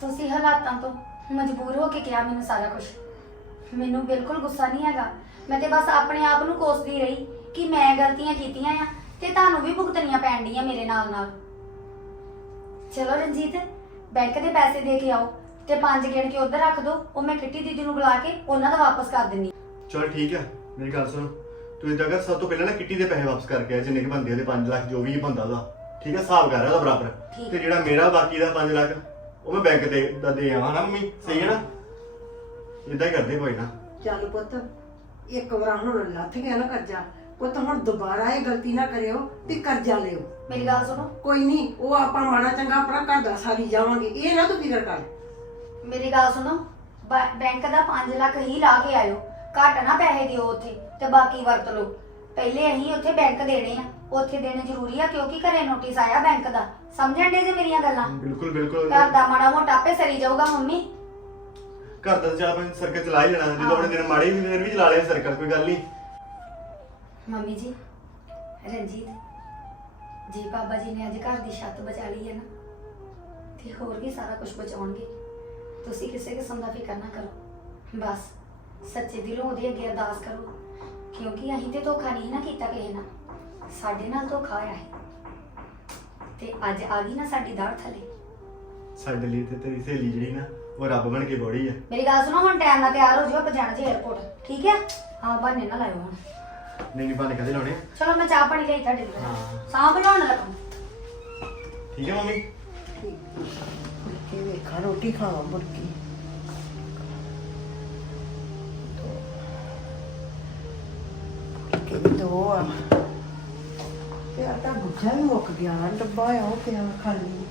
Speaker 1: ਤੁਸੀਂ ਹਾਲਾਤਾਂ ਤੋਂ ਮਜਬੂਰ ਹੋ ਕੇ ਕਿਹਾ ਮੈਨੂੰ ਸਾਰਾ ਕੁਝ ਮੈਨੂੰ ਬਿਲਕੁਲ ਗੁੱਸਾ ਨਹੀਂ ਹੈਗਾ। ਮੈਂ ਤੇ ਬਸ ਆਪਣੇ ਆਪ ਨੂੰ ਕੋਸਦੀ ਰਹੀ ਕਿ ਮੈਂ ਗਲਤੀਆਂ ਕੀਤੀਆਂ ਆ ਤੇ ਤੁਹਾਨੂੰ ਵੀ ਭੁਗਤਣੀਆਂ ਪੈਣ ਡੀਆਂ ਮੇਰੇ ਨਾਲ ਨਾਲ ਚਲੋ ਰਣਜੀਤ ਬੈਂਕ ਦੇ ਪੈਸੇ ਦੇ ਕੇ ਆਓ ਤੇ ਪੰਜ ਗਿਣ ਕੇ ਉਧਰ ਰੱਖ ਦਿਓ ਉਹ ਮੈਂ ਕਿੱਟੀ ਦੀਦੀ ਨੂੰ ਬੁਲਾ ਕੇ ਉਹਨਾਂ ਦਾ ਵਾਪਸ ਕਰ ਦਿੰਨੀ
Speaker 3: ਚਲ ਠੀਕ ਆ ਮੇਰੀ ਗੱਲ ਸੁਣ। ਤੂੰ ਇਦਾਂ ਕਰ ਸਭ ਤੋਂ ਪਹਿਲਾਂ ਨਾ ਕਿੱਟੀ ਦੇ ਪੈਸੇ ਵਾਪਸ ਕਰਕੇ ਆ ਜਿੰਨੇ ਕਿ ਬੰਦੇ ਉਹਦੇ 5 ਲੱਖ ਜੋ ਵੀ ਬੰਦਾ ਉਹਦਾ ਠੀਕ ਆ ਹਿਸਾਬ ਕਰ ਉਹਦਾ ਬਰਾਬਰ।
Speaker 1: ਠੀਕ।
Speaker 3: ਤੇ ਜਿਹੜਾ ਮੇਰਾ ਬਾਕੀ ਦਾ 5 ਲੱਖ ਉਹ ਮੈਂ ਬੈਂਕ ਤੇ ਦਾ ਦੇ ਆਵਾਂ ਨਾ ਮੰਮੀ। ਸਹੀ ਹੈ ਨਾ? ਇਦਾਂ ਹੀ ਕਰਦੇ ਕੋਈ ਨਾ।
Speaker 2: ਚੱਲ ਪੁੱਤ ਇੱਕ ਵਾਰ ਹੁਣ ਲੱਥ ਗਿਆ ਨਾ ਕਰਜ਼ਾ ਪੁੱਤ ਹੁਣ ਦੁਬਾਰਾ ਇਹ ਗਲਤੀ ਨਾ ਕਰਿਓ ਵੀ ਕਰਜ਼ਾ ਲਿਓ।
Speaker 1: ਮੇਰੀ ਗੱਲ ਸੁਣੋ।
Speaker 2: ਕੋਈ ਨਹੀਂ ਉਹ ਆਪਾਂ ਮਾੜਾ ਚੰਗਾ ਆਪਣਾ ਘਰ ਦਾ ਸਾਰੀ ਜਾਵਾਂਗੇ। ਇਹ ਨਾ ਤੂੰ ਫਿਕਰ ਕਰ।
Speaker 1: ਮੇਰੀ ਗੱਲ ਸੁਣੋ ਬੈ- ਬੈਂਕ ਦਾ 5 ਲੱਖ ਹੀ ਲਾ ਕੇ ਆਇਓ। ਘੱਟ ਨਾ ਪੈਸੇ ਦਿਓ ਉੱਥੇ ਤੇ ਬਾਕੀ ਵਰਤ ਲਓ। ਪਹਿਲੇ ਅਸੀਂ ਉੱਥੇ ਬੈਂਕ ਦੇਣੇ ਆ। ਉੱਥੇ ਦੇਣੇ ਜ਼ਰੂਰੀ ਆ ਕਿਉਂਕਿ ਘਰੇ ਨੋਟਿਸ ਆਇਆ ਬੈਂਕ ਦਾ। ਸਮਝਣ ਦੇ ਜੇ ਮੇਰੀਆਂ ਗੱਲਾਂ?
Speaker 3: ਬਿਲਕੁਲ ਬਿਲਕੁਲ।
Speaker 1: ਘਰ ਦਾ ਮਾੜਾ ਮੋਟਾ ਆਪੇ ਸਰੀ ਜਾਊਗਾ ਮੰਮੀ।
Speaker 3: ਘਰ ਦਾ ਆਪਾਂ ਸਰਕਲ ਚਲਾ ਹੀ ਲੈਣਾ। ਜਦੋਂ ਆਪਣੇ ਦਿਨ ਮਾੜੇ ਵੀ ਫਿਰ ਵੀ ਚਲਾ ਲਿਆ ਸਰਕਲ ਕੋਈ ਗੱਲ ਨਹੀਂ।
Speaker 1: ਮੰਮੀ ਜੀ ਰਣਜੀਤ ਜੀ ਬਾਬਾ ਜੀ ਨੇ ਅੱਜ ਘਰ ਦੀ ਛੱਤ ਬਚਾ ਲਈ ਹੈ ਨਾ ਤੇ ਹੋਰ ਵੀ ਸਾਰਾ ਕੁਝ ਬਚਾਉਣਗੇ। ਤੁਸੀਂ ਕਿਸੇ ਕਿਸਮ ਦਾ ਫਿਕਰ ਨਾ ਕਰੋ। ਬਸ ਸੱਚੇ ਦਿਲੋਂ ਉਹਦੇ ਅੱਗੇ ਅਰਦਾਸ ਕਰੋ। ਕਿਉਂਕਿ ਅਸੀਂ ਤੇ ਧੋਖਾ ਨਹੀਂ ਨਾ ਕੀਤਾ ਕਿਸੇ ਨਾਲ। ਸਾਡੇ ਨਾਲ ਧੋਖਾ ਹੋਇਆ ਹੈ ਤੇ ਅੱਜ ਆ ਗਈ ਨਾ ਸਾਡੀ ਦਾੜ ਥੱਲੇ।
Speaker 3: ਸਾਡੇ ਲਈ ਤੇ ਤੇਰੀ ਸਹੇਲੀ ਜਿਹੜੀ ਨਾ ਉਹ ਰੱਬ ਬਣ ਕੇ ਬੋੜੀ ਆ।
Speaker 1: ਮੇਰੀ ਗੱਲ ਸੁਣੋ ਹੁਣ ਟਾਈਮ ਨਾਲ ਤਿਆਰ ਹੋ ਜਾਓ ਆਪਾਂ ਜਾਣਾ ਜੀ 에어ਪੋਰਟ ਠੀਕ ਹੈ ਹਾਂ ਬਹਾਨੇ ਨਾ ਲਾਇਓ ਹੁਣ।
Speaker 3: ਨਹੀਂ ਨਹੀਂ ਬਾਨੇ ਕਦੇ ਲਾਉਣੇ ਆ?
Speaker 1: ਚਲੋ ਮੈਂ ਚਾਹ ਪਾਣੀ ਲਈ ਤੁਹਾਡੇ ਲਈ
Speaker 3: ਹਾਂ।
Speaker 1: ਸਾਂਭ ਲਾਉਣ ਰੱਖੋ
Speaker 3: ਠੀਕ ਹੈ ਮੰਮੀ?
Speaker 2: ਕੇ ਵੇਖਾਂ ਰੋਟੀ ਖਾਵਾਂ ਬੁਰਕੀ ਕਿ ਦੋ ਆ। ਤੇ ਆਟਾ ਗੁੱਝਾ ਵੀ ਮੁੱਕ ਗਿਆ ਡੱਬਾ ਆ ਉਹ ਪਿਆ ਖਾਲੀ।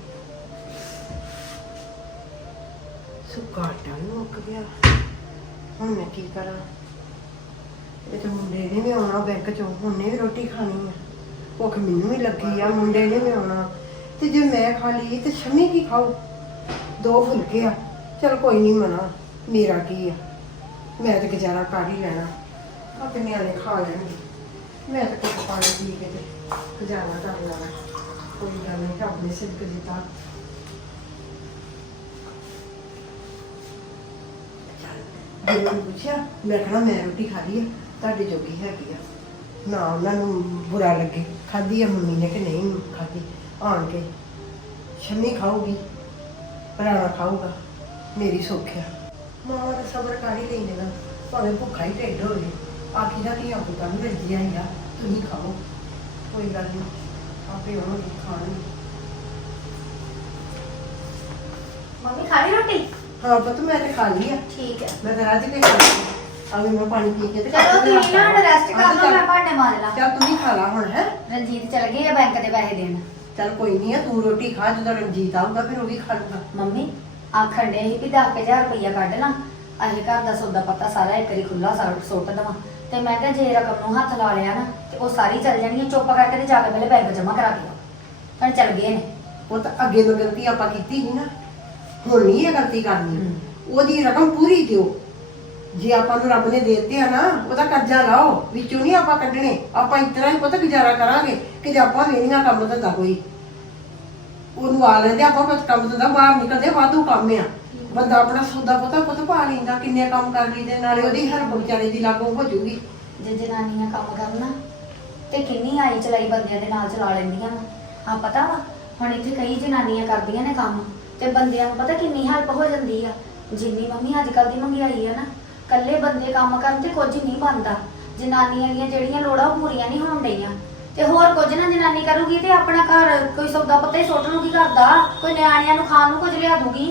Speaker 2: ਸੁੱਕਾ ਆਟਾ ਵੀ ਮੁੱਕ ਗਿਆ। ਹੁਣ ਮੈਂ ਕੀ ਕਰਾਂ? ਇਹ ਤੇ ਮੁੰਡੇ ਨੇ ਵੀ ਆਉਣਾ ਬੈਂਕ ਚੋਂ, ਉਹਨੇ ਵੀ ਰੋਟੀ ਖਾਣੀ ਆ। ਭੁੱਖ ਮੈਨੂੰ ਵੀ ਲੱਗੀ ਆ, ਮੁੰਡੇ ਨੇ ਵੀ ਆਉਣਾ। ਤੇ ਜੇ ਮੈਂ ਖਾ ਲਈ ਤੇ ਸ਼ਮੀ ਕੀ ਖਾਓ ਦੋ ਫੁਲਕੇ ਆ। ਚਲ ਕੋਈ ਨਹੀਂ ਮਨਾ, ਮੇਰਾ ਕੀ ਆ? ਮੈਂ ਤੇ ਗੁਜ਼ਾਰਾ ਕਰ ਹੀ ਲੈਣਾ। ਆਪਣੇ ਨਿਆਣੇ ਖਾ ਲੈਣਗੇ। ਮੈਂ ਤਾਂ ਕੁਝ ਪਾਣੀ ਪੀ ਕੇ ਤੇ ਗੁਜ਼ਾਰਾ ਕਰ ਲੈਣਾ। ਕੋਈ ਗੱਲ ਨਹੀਂ ਰੱਬ ਨੇ ਸਿੱਧ ਦਿੱਤਾ ਜੇ ਮੈਨੂੰ ਪੁੱਛਿਆ, ਮੈਂ ਕਹਣਾ ਮੈਂ ਰੋਟੀ ਖਾ ਲਈ ਆ। ਤੁਹਾਡੇ ਜੋਗੀ ਹੈਗੀ ਆ। ਨਾ ਉਹਨਾਂ ਨੂੰ ਬੁਰਾ ਲੱਗੇ। ਖਾਧੀ ਆ ਮੰਮੀ ਨੇ ਕਿ ਨਹੀਂ ਖਾਧੀ? ਆਣ ਕੇ ਸ਼ਮੀ ਖਾਊਗੀ ਭਰਾਵਾ ਖਾਊਗਾ ਮੇਰੀ ਸੁੱਖ ਆ। ਮਾਂ ਦਾ ਸਬਰ ਕਰ ਹੀ ਲੈਂਦੇ ਨਾ ਭਾਵੇਂ ਭੁੱਖਾ ਹੀ ਢਿੱਡ ਹੋਵੇ। ਆਖੀ ਦਾ ਕੀ ਆਪੂ ਕੰਮ ਮਿਲਦੀ ਆਈ ਆ ਤੁਸੀਂ ਖਾਓ। ਕੋਈ ਗੱਲ ਨਹੀਂ ਆਪੇ ਉਹਨੂੰ ਖਾਣਗੇ।
Speaker 1: ਮੰਮੀ ਖਾ ਲਈ ਰੋਟੀ?
Speaker 2: ਹਾਂ ਪੁੱਤ ਮੈਂ ਤੇ ਖਾ ਲਈ ਆ।
Speaker 1: ਠੀਕ ਹੈ
Speaker 2: ਮੈਂ ਤਾਂ ਰੱਜ ਕੇ ਖਾ ਆਵੇਂ ਮੈਂ ਪਾਣੀ ਪੀ ਕੇ ਤੇ
Speaker 1: ਚਲੋ ਤੁਸੀਂ ਨਾ ਹੁਣ ਰੈਸਟ ਕਰ ਲਓ ਮੈਂ ਭਾਂਡੇ ਮਾਰ ਲਾਂ।
Speaker 2: ਚੱਲ ਤੂੰ ਵੀ ਖਾ ਲਾ ਹੁਣ ਹੈ।
Speaker 1: ਰਣਜੀਤ ਚਲ ਗਏ ਆ ਬੈਂਕ ਦੇ ਪੈਸੇ ਦੇਣ।
Speaker 2: ਚੱਲ ਕੋਈ ਨਹੀਂ ਆ ਤੂੰ ਰੋਟੀ ਖਾ ਜਦੋਂ ਰਣਜੀਤ ਆਊਗਾ ਫਿਰ ਉਹ ਵੀ ਖਾ ਲੂਗਾ
Speaker 1: ਮੰਮੀ ਆਖਣ ਦੇ ਸੀ ਕਿ 10000 ਰੁਪਇਆ ਕੱਢ ਲਾਂ। ਅਸੀਂ ਘਰ ਦਾ ਸੌਦਾ ਪਤਾ ਸਾਰਾ ਇੱਕ ਵਾਰੀ ਖੁੱਲਾ ਸੁੱਟ ਦੇਵਾਂ। ਤੇ ਮੈਂ ਕਿਹਾ ਜੇ ਰਕਮ ਨੂੰ ਹੱਥ ਲਾ ਲਿਆ ਨਾ ਤੇ ਉਹ ਸਾਰੀ ਚੱਲ ਜਾਣੀ ਹੈ ਚੁੱਪ ਕਰਕੇ ਤੇ ਜਾ ਕੇ ਪਹਿਲੇ ਬੈਂਕ ਜਮ੍ਹਾਂ ਕਰਾ ਦਿਓ। ਪਰ ਚੱਲ ਗਏ ਨੇ।
Speaker 2: ਉਹ ਤਾਂ ਅੱਗੇ ਤੋਂ ਗਲਤੀ ਆਪਾਂ ਕੀਤੀ ਸੀ ਨਾ। ਹੁਣ ਨਹੀਂ ਇਹ ਗਲਤੀ ਕਰਨੀ। ਉਹਦੀ ਰਕਮ ਪੂਰੀ ਦਿਓ। ਜੇ ਆਪਾਂ ਨੂੰ ਰੱਬ ਨੇ ਦੇ ਦਿੱਤੇ ਆ ਨਾ, ਉਹਦਾ ਕਰਜ਼ਾ ਲਾਓ, ਵਿੱਚੋਂ ਨਹੀਂ ਆਪਾਂ ਕੱਢਣੇ। ਆਪਾਂ ਇਸ ਤਰ੍ਹਾਂ ਹੀ ਪਤਾ ਗੁਜ਼ਾਰਾ ਕਰਾਂਗੇ ਕਿ ਜੇ ਆਪਾਂ ਵੇਲੀਆਂ ਕੰਮ ਧੰਦਾ ਕੋਈ। ਉਹਨੂੰ ਆ ਲੈਂਦੇ, ਆਪਾਂ ਬਸ ਕੰਮ ਧੰਦਾ ਬਾਹਰ ਨਿਕਲਦੇ, ਵਾਧੂ ਕੰਮ ਆ। ਬੰਦਾ ਆਪਣਾ ਸੌਦਾ ਪਤਾ ਪਤਾ ਪਾ ਲੈਂਦਾ, ਕਿੰਨੇ ਕੰਮ ਕਰ ਲਈਦੇ, ਨਾਲੇ ਉਹਦੀ ਹਰ ਵਿਚਾਰੇ ਦੀ ਲਾਗੂ ਹੋ ਜੂਗੀ।
Speaker 1: ਜੇ ਜਨਾਨੀਆਂ ਕੰਮ ਕਰਨਾ, ਤੇ ਕਿੰਨੀ ਆਈ ਚਲਾਈ ਬੰਦਿਆਂ ਦੇ ਨਾਲ ਚਲਾ ਲੈਂਦੀਆਂ ਵਾ। ਹਾਂ ਪਤਾ ਵਾ, ਹੁਣ ਇੱਥੇ ਕਈ ਜਨਾਨੀਆਂ ਕਰਦੀਆਂ ਨੇ ਕੰਮ, ਤੇ ਬੰਦਿਆਂ ਨੂੰ ਪਤਾ ਕਿੰਨੀ ਹੈਲਪ ਹੋ ਜਾਂਦੀ ਆ। ਜਿੰਨੀ ਮੰਮੀ ਅੱਜ ਕੱਲ ਦੀ ਮੰਗਾਈ ਆ ਨਾ ਕੱਲੇ ਬੰਦੇ ਕੰਮ ਕਰਨ ਤੇ ਕੁਝ ਨਹੀਂ ਬਣਦਾ। ਜਨਾਨੀਆਂ ਦੀਆਂ ਜਿਹੜੀਆਂ ਲੋੜਾਂ ਉਹ ਪੂਰੀਆਂ ਨਹੀਂ ਹੋਣ ਡਈਆਂ। ਤੇ ਹੋਰ ਕੁਝ ਨਾ ਜਨਾਨੀ ਕਰੂਗੀ ਤੇ ਆਪਣਾ ਘਰ ਕੋਈ ਸੌਦਾ ਪੱਤਾ ਹੀ ਸੁੱਟ ਲੂਗੀ ਘਰ ਦਾ। ਕੋਈ ਨਿਆਣਿਆਂ ਨੂੰ ਖਾਣ ਨੂੰ ਕੁਝ ਲਿਆ ਦੂਗੀ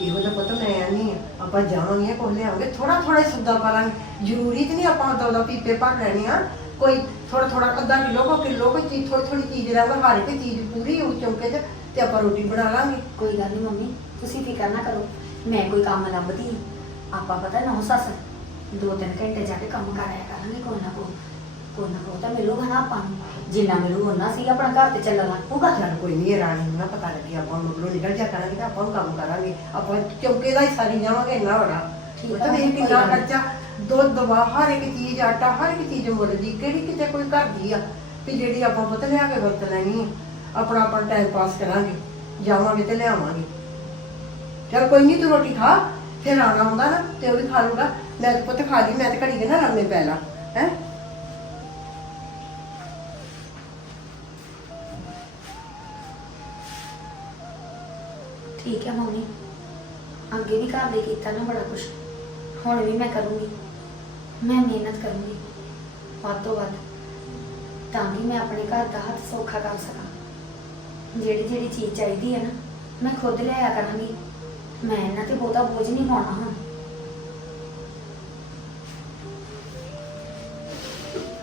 Speaker 2: ਇਹੋ ਜਿਹਾ ਪਤਾ ਮੈਂ ਨਹੀਂ। ਆਪਾਂ ਜਾਵਾਂਗੇ ਕੋਲ ਲਿਆਵਾਂਗੇ ਥੋੜਾ ਥੋੜਾ ਸੌਦਾ ਪਾ ਲਾਂਗੇ ਜ਼ਰੂਰੀ ਤੇ ਨਹੀਂ ਆਪਾਂ ਦੋ ਦੋ ਪੀਪੇ ਭਰ ਲੈਣੇ ਆ। ਕੋਈ ਥੋੜਾ ਥੋੜਾ ਅੱਧਾ ਕਿਲੋ ਕੋ ਕਿਲੋ ਕੋਈ ਚੀਜ਼ ਥੋੜੀ ਥੋੜੀ ਚੀਜ਼ ਰਹਿ ਹਰ ਇੱਕ ਚੀਜ਼ ਪੂਰੀ ਹੋ ਚੌਂਕੇ 'ਚ ਤੇ ਆਪਾਂ ਰੋਟੀ ਬਣਾ ਲਾਂਗੇ।
Speaker 1: ਕੋਈ ਗੱਲ ਨਹੀਂ ਮੰਮੀ ਤੁਸੀਂ ਫਿਕਰ ਨਾ ਕਰੋ। ਮੈਂ ਕੋਈ ਕੰਮ ਲੱਭਦੀ ਹਾਂ। ਆਪਾਂ ਪਤਾ ਨਾ ਸੱਸ ਦੋ ਤਿੰਨ ਘੰਟੇ ਜਾ ਕੇ ਕੰਮ ਕਰਾਇਆ ਕਰਾਂਗੇ ਕੋਈ ਨਾ ਕੋਈ ਕੋਈ ਨਾ ਕੋਈ ਤਾਂ ਮਿਲੂਗਾ ਨਾ ਆਪਾਂ ਨੂੰ। ਜਿੰਨਾ ਮਿਲੂ ਉਹਨਾਂ ਸੀ ਆਪਣਾ ਘਰ ਤੇ ਚੱਲਣਾ ਪਊਗਾ।
Speaker 2: ਚੱਲ ਕੋਈ ਨਹੀਂ ਰਾਣੀ ਨੂੰ ਨਾ ਪਤਾ ਲੱਗੇ ਆਪਾਂ ਮਗਰੋਂ ਨਿਕਲ ਜਾ ਕਰਾਂਗੇ ਤਾਂ ਆਪਾਂ ਕੰਮ ਕਰਾਂਗੇ। ਆਪਾਂ ਚੌਂਕੇ ਦਾ ਹੀ ਸਾਰੀ ਜਾਵਾਂਗੇ ਇੰਨਾ ਬੜਾ
Speaker 1: ਠੀਕ
Speaker 2: ਉਹ ਤਾਂ ਵੇਖ
Speaker 1: ਕੋਈ
Speaker 2: ਕਿੰਨਾ। ਖਰਚਾ ਦੁੱਧ ਦਵਾ ਹਰ ਇੱਕ ਚੀਜ਼ ਆਟਾ ਹਰ ਇੱਕ ਚੀਜ਼ ਮੁੱਲ ਦੀ ਕਿਹੜੀ ਕਿਤੇ ਕੋਈ ਘਰ ਦੀ ਆ। ਵੀ ਜਿਹੜੀ ਆਪਾਂ ਪੁੱਤ ਲਿਆ ਕੇ ਵਰਤ ਲੈਣੀ ਆਪਣਾ ਆਪਣਾ ਟਾਈਮ ਪਾਸ ਕਰਾਂਗੇ ਜਾਵਾਂਗੇ ਤੇ ਲਿਆਵਾਂਗੇ। ਚਲ ਕੋਈ ਨਹੀਂ ਤੂੰ ਰੋਟੀ ਖਾ ਫਿਰ ਆਣਾ ਹੁੰਦਾ ਨਾ, ਤੇ ਉਹ ਵੀ ਖਾ ਲੂਗਾ ਮੈਂ ਤਾਂ ਪੁੱਤ ਖਾ ਲਈ, ਮੈਂ ਤੇ ਘੜੀ ਕੇ ਨਾ ਲੰਮੇ ਪੈ ਲਾ, ਹੈ?
Speaker 1: ਠੀਕ ਹੈ ਮੰਮੀ। ਅੱਗੇ ਵੀ ਘਰ ਦੇ ਕੀਤਾ ਨਾ ਬੜਾ ਕੁਛ। ਹੁਣ ਵੀ ਮੈਂ ਕਰੂੰਗੀ। ਮੈਂ ਮਿਹਨਤ ਕਰੂੰਗੀ, ਵੱਧ ਤੋਂ ਵੱਧ। ਤਾਂ ਕਿ ਮੈਂ ਆਪਣੇ ਘਰ ਦਾ ਹੱਥ ਸੌਖਾ ਕਰ ਸਕਾਂ। ਜਿਹੜੀ ਜਿਹੜੀ ਚੀਜ਼ ਚਾਹੀਦੀ ਹੈ ਨਾ, ਮੈਂ ਖੁਦ ਲਿਆਇਆ ਕਰਾਂਗੀ। ਮੈਂ ਇਹਨਾਂ ਤੇ ਬਹੁਤਾ ਬੋਝ ਨਹੀਂ ਪਾਉਣਾ ਹੁਣ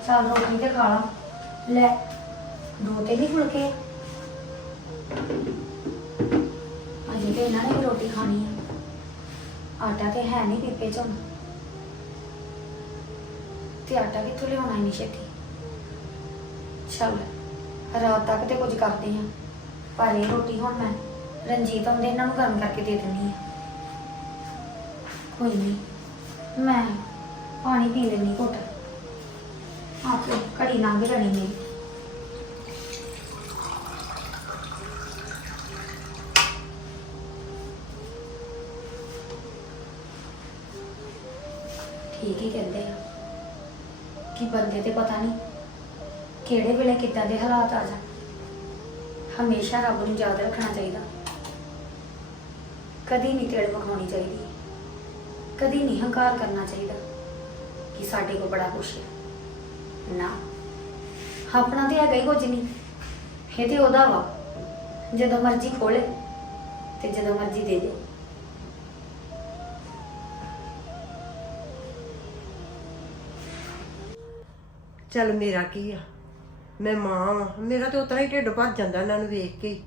Speaker 1: ਚੱਲ ਰੋਟੀ ਤੇ ਖਾ ਲਾ। ਲੈ, ਦੋ ਤੇ ਨਹੀਂ ਫੁਲਕੇ। ਆ। ਅਜੇ ਤੇ ਇਹਨਾਂ ਨੇ ਵੀ ਰੋਟੀ ਖਾਣੀ ਆ। ਆਟਾ ਤੇ ਹੈ ਨਹੀਂ ਪੀਪੇ ਚ। ਤੇ ਆਟਾ ਕਿੱਥੋਂ ਲਿਆਉਣਾ ਇੰਨੀ ਛੇਤੀ? ਚੱਲ, ਰਾਤ ਤੱਕ ਤੇ ਕੁਝ ਕਰਦੇ ਆ। ਪਰ ਇਹ ਰੋਟੀ ਹੁਣ ਮੈਂ ਰਣਜੀਤ ਆਉਂਦੇ, ਇਹਨਾਂ ਨੂੰ ਗਰਮ ਕਰਕੇ ਦੇ ਦਿੰਦੀ ਆ ਕੋਈ ਨਹੀਂ ਮੈਂ ਪਾਣੀ ਪੀ ਲੈਣੀ ਘੁੱਟ। ਆਪੇ ਘੜੀ ਲੰਘ ਜਾਣੀ ਮੇਰੀ। ਠੀਕ ਹੀ ਕਹਿੰਦੇ ਆ। ਕਿ ਬੰਦੇ ਤੇ ਪਤਾ ਨਹੀਂ ਕਿਹੜੇ ਵੇਲੇ ਕਿੱਦਾਂ ਦੇ ਹਾਲਾਤ ਆ ਜਾਣ। ਹਮੇਸ਼ਾ ਰੱਬ ਨੂੰ ਯਾਦ ਰੱਖਣਾ ਚਾਹੀਦਾ। ਕਦੀ ਨਹੀਂ ਤੇੜ ਵਿਖਾਉਣੀ ਚਾਹੀਦੀ। ਕਦੀ ਨਹੀਂ ਹੰਕਾਰ ਕਰਨਾ ਚਾਹੀਦਾ ਕਿ ਸਾਡੇ ਕੋਲ ਬੜਾ ਕੁਛ ਹੈ। ਨਾ, ਆਪਣਾ ਤੇ ਹੈਗਾ ਹੀ ਕੁਝ ਨਹੀਂ। ਇਹ ਤੇ ਉਹਦਾ ਵਾ। ਜਦੋਂ ਮਰਜ਼ੀ ਖੋਲੇ ਤੇ ਜਦੋਂ ਮਰਜ਼ੀ ਦੇ ਦਿਓ
Speaker 2: ਚੱਲ ਮੇਰਾ ਕੀ ਆ? ਮੈਂ ਮਾਂ ਵਾਂ। ਮੇਰਾ ਤੇ ਉਤਰਾ ਹੀ ਢਿੱਡ ਭਰ ਜਾਂਦਾ ਇਹਨਾਂ ਨੂੰ ਵੇਖ ਕੇ ਹੀ।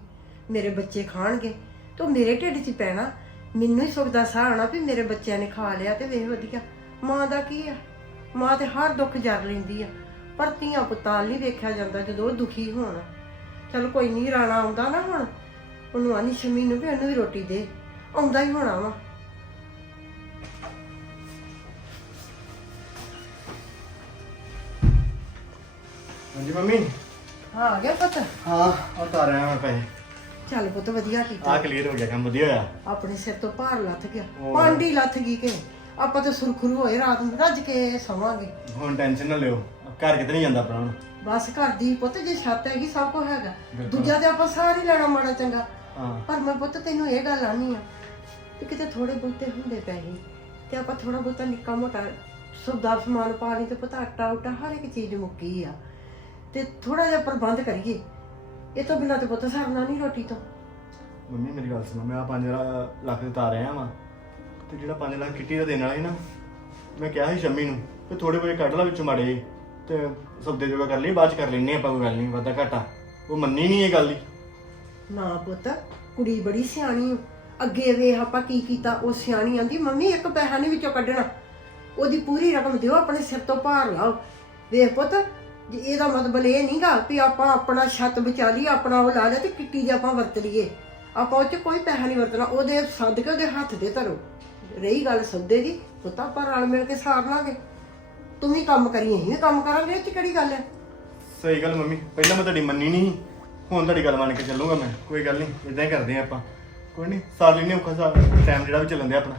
Speaker 2: ਮੇਰੇ ਬੱਚੇ ਖਾਣਗੇ। ਤਾਂ ਮੇਰੇ ਢਿੱਡ 'ਚ ਹੀ ਪੈਣਾ। ਮੈਨੂੰ ਹੀ ਸੁੱਖ ਦਾ ਸਾਹ ਆਉਣਾ ਵੀ ਮੇਰੇ ਬੱਚਿਆਂ ਨੇ ਖਾ ਲਿਆ ਤੇ ਵੇਖ ਵਧੀਆ। ਮਾਂ ਦਾ ਕੀ ਆ? ਮਾਂ ਤੇ ਹਰ ਦੁੱਖ ਜਰ ਲੈਂਦੀ ਆ। ਪਰ ਧੀਆਂ ਪੁੱਤਾਂ ਨਹੀਂ ਵੇਖਿਆ ਜਾਂਦਾ ਜਦੋਂ ਉਹ ਦੁਖੀ ਹੋਣ। ਚਲ ਕੋਈ ਨਹੀਂ ਰਾਣਾ ਆਉਂਦਾ ਨਾ ਹੁਣ। ਉਹਨੂੰ ਆਨੀ ਸ਼ਮੀ ਨੂੰ ਵੀ ਉਹਨੂੰ ਵੀ ਰੋਟੀ ਦੇ। ਆਉਂਦਾ ਹੀ ਹੋਣਾ ਵਾ।
Speaker 3: ਹਾਂਜੀ ਮੰਮੀ?
Speaker 2: ਹਾਂ ਆ ਗਿਆ ਪੁੱਤ?
Speaker 3: ਹਾਂ ਤਾਂ ਰਿਹਾ ਮੈਂ ਪੈਸੇ।
Speaker 2: ਚੱਲ ਪੁੱਤ ਵਧੀਆ ਕੀਤਾ।
Speaker 3: ਆ ਕਲੀਅਰ ਹੋ ਗਿਆ ਕੰਮ ਵਧੀਆ ਹੋਇਆ।
Speaker 2: ਆਪਣੇ ਸਿਰ ਤੋਂ ਭਾਰ ਲੱਥ ਗਿਆ।
Speaker 3: ਹੋਰ।
Speaker 2: ਪਾਂਡੀ ਲੱਥ ਗਈ ਕਿ? ਆਪਾਂ ਤਾਂ ਸੁਰਖਰੂ ਹੋਏ ਰਾਤ ਨੂੰ ਰੱਜ ਕੇ ਸੌਵਾਂਗੇ।
Speaker 3: ਹੁਣ ਟੈਨਸ਼ਨ ਨਾ ਲਿਓ। ਘਰ ਕਿਤੇ ਨਹੀਂ ਜਾਂਦਾ ਆਪਣਾ ਹੁਣ
Speaker 2: ਬਸ ਘਰ ਦੀ ਪੁੱਤ ਜੇ ਛੱਤ ਹੈਗੀ ਸਭ ਕੁਝ ਹੈਗਾ।
Speaker 3: ਬਿਲਕੁਲ।
Speaker 2: ਦੂਜਾ ਤੇ ਆਪਾਂ ਸਾਰ ਹੀ ਲੈਣਾ ਮਾੜਾ ਚੰਗਾ।
Speaker 3: ਹਾਂ।
Speaker 2: ਪਰ ਮੈਂ ਪੁੱਤ ਤੈਨੂੰ ਇਹ ਗੱਲ ਆਨੀ ਆ ਕਿ ਕਿਤੇ ਥੋੜੇ ਬਹੁਤੇ ਹੁੰਦੇ ਪੈਸੇ ਤੇ ਆਪਾਂ ਥੋੜਾ ਬਹੁਤਾ ਨਿੱਕਾ ਮੋਟਾ ਸੌਦਾ ਸਮਾਨ ਪਾ ਲਈ ਤੇ ਪਤਾ ਆਟਾ ਉਟਾ ਹਰ ਇੱਕ ਚੀਜ਼ ਮੁੱਕੀ ਆ। ਤੇ ਥੋੜਾ ਜਿਹਾ ਪ੍ਰਬੰਧ ਕਰੀਏ। ਇਹ ਤੋਂ ਬਿਨਾਂ ਤੇ ਪੁੱਤ ਸਰਨਾ ਨਹੀਂ ਰੋਟੀ ਤੋਂ।
Speaker 3: ਮੰਮੀ ਮੇਰੀ ਗੱਲ ਸੁਣੋ ਮੈਂ ਆ 5 ਲੱਖ ਦਿੱਤਾ ਰਿਹਾ ਵਾਂ। ਤੇ ਜਿਹੜਾ 5 ਲੱਖ ਕਿੱਟੀ ਦਾ ਦੇਣ ਵਾਲਾ ਸੀ ਨਾ ਮੈਂ ਕਿਹਾ ਸੀ ਸ਼ੰਮੀ ਨੂੰ ਕਿ ਥੋੜੇ ਬਹੁਤੇ ਕੱਢ ਲਾ ਵਿੱਚੋਂ ਮਾੜੇ ਜਿਹੇ। ਤੇ ਸੌਦੇ ਜੋਗਾ ਕਰ ਲਈ ਬਾਅਦ ਚ ਕਰ ਲੈਨੇ ਆਪਾਂ ਕੋਈ ਗੱਲ ਨਹੀਂ ਵਾਦਾ ਘਾਟਾ। ਉਹ ਮੰਨੀ ਨਹੀਂ ਇਹ ਗੱਲ ਹੀ।
Speaker 2: ਨਾ ਪੁੱਤ ਕੁੜੀ ਬੜੀ ਸਿਆਣੀ ਓ। ਅੱਗੇ ਵੇਖ ਆਪਾਂ ਕੀ ਕੀਤਾ ਉਹ ਸਿਆਣੀ ਆਂਦੀ ਮੰਮੀ ਇੱਕ ਪੈਸਾ ਨਹੀਂ ਵਿੱਚੋਂ ਕੱਢਣਾ। ਉਹਦੀ ਪੂਰੀ ਰਕਮ ਦਿਓ ਆਪਣੇ ਸਿਰ ਤੋਂ ਭਾਰ ਲਾਓ। ਵੇਖ ਪੁੱਤ ਜੇ ਇਹਦਾ ਮਤਲਬ ਇਹ ਨਹੀਂਗਾ ਵੀ ਆਪਾਂ ਆਪਣਾ ਛੱਤ ਬਚਾ ਲਈ ਆਪਣਾ ਉਹ ਲਾ ਲਿਆ ਤੇ ਕਿੱਟੀ ਜੇ ਆਪਾਂ ਵਰਤ ਲਈਏ। ਆਪਾਂ ਉਹ ਚ ਕੋਈ ਪੈਸਾ ਨਹੀਂ ਵਰਤਣਾ ਉਹਦੇ ਸਦਕੇ ਉਹਦੇ ਹੱਥ ਦੇ ਧਰੋ। ਰਹੀ ਗੱਲ ਸੌਦੇ ਦੀ ਪੁੱਤ ਆਪਾਂ ਰਲ ਮਿਲ ਕੇ ਸਾਰ ਲਾਂਗੇ। ਤੂੰ ਵੀ ਕੰਮ ਕਰੀ ਅਸੀਂ ਵੀ ਕੰਮ ਕਰਾਂਗੇ ਇਹ ਚ ਕਿਹੜੀ ਗੱਲ ਹੈ?
Speaker 3: ਸਹੀ ਗੱਲ ਮੰਮੀ ਪਹਿਲਾਂ ਮੈਂ ਤੁਹਾਡੀ ਮੰਨੀ ਨਹੀਂ ਸੀ, ਹੁਣ ਤੁਹਾਡੀ ਗੱਲ ਮੰਨ ਕੇ ਚੱਲੂਗਾ ਮੈਂ ਕੋਈ ਗੱਲ ਨਹੀਂ ਇਦਾਂ ਹੀ ਕਰਦੇ ਆ ਆਪਾਂ। ਕੋਈ ਨਹੀਂ ਸਾਰ ਲੈਨੇ ਔਖਾ ਸਾਰ ਟਾਈਮ ਜਿਹੜਾ ਵੀ ਚੱਲਣ ਦਿਆ ਆਪਣਾ।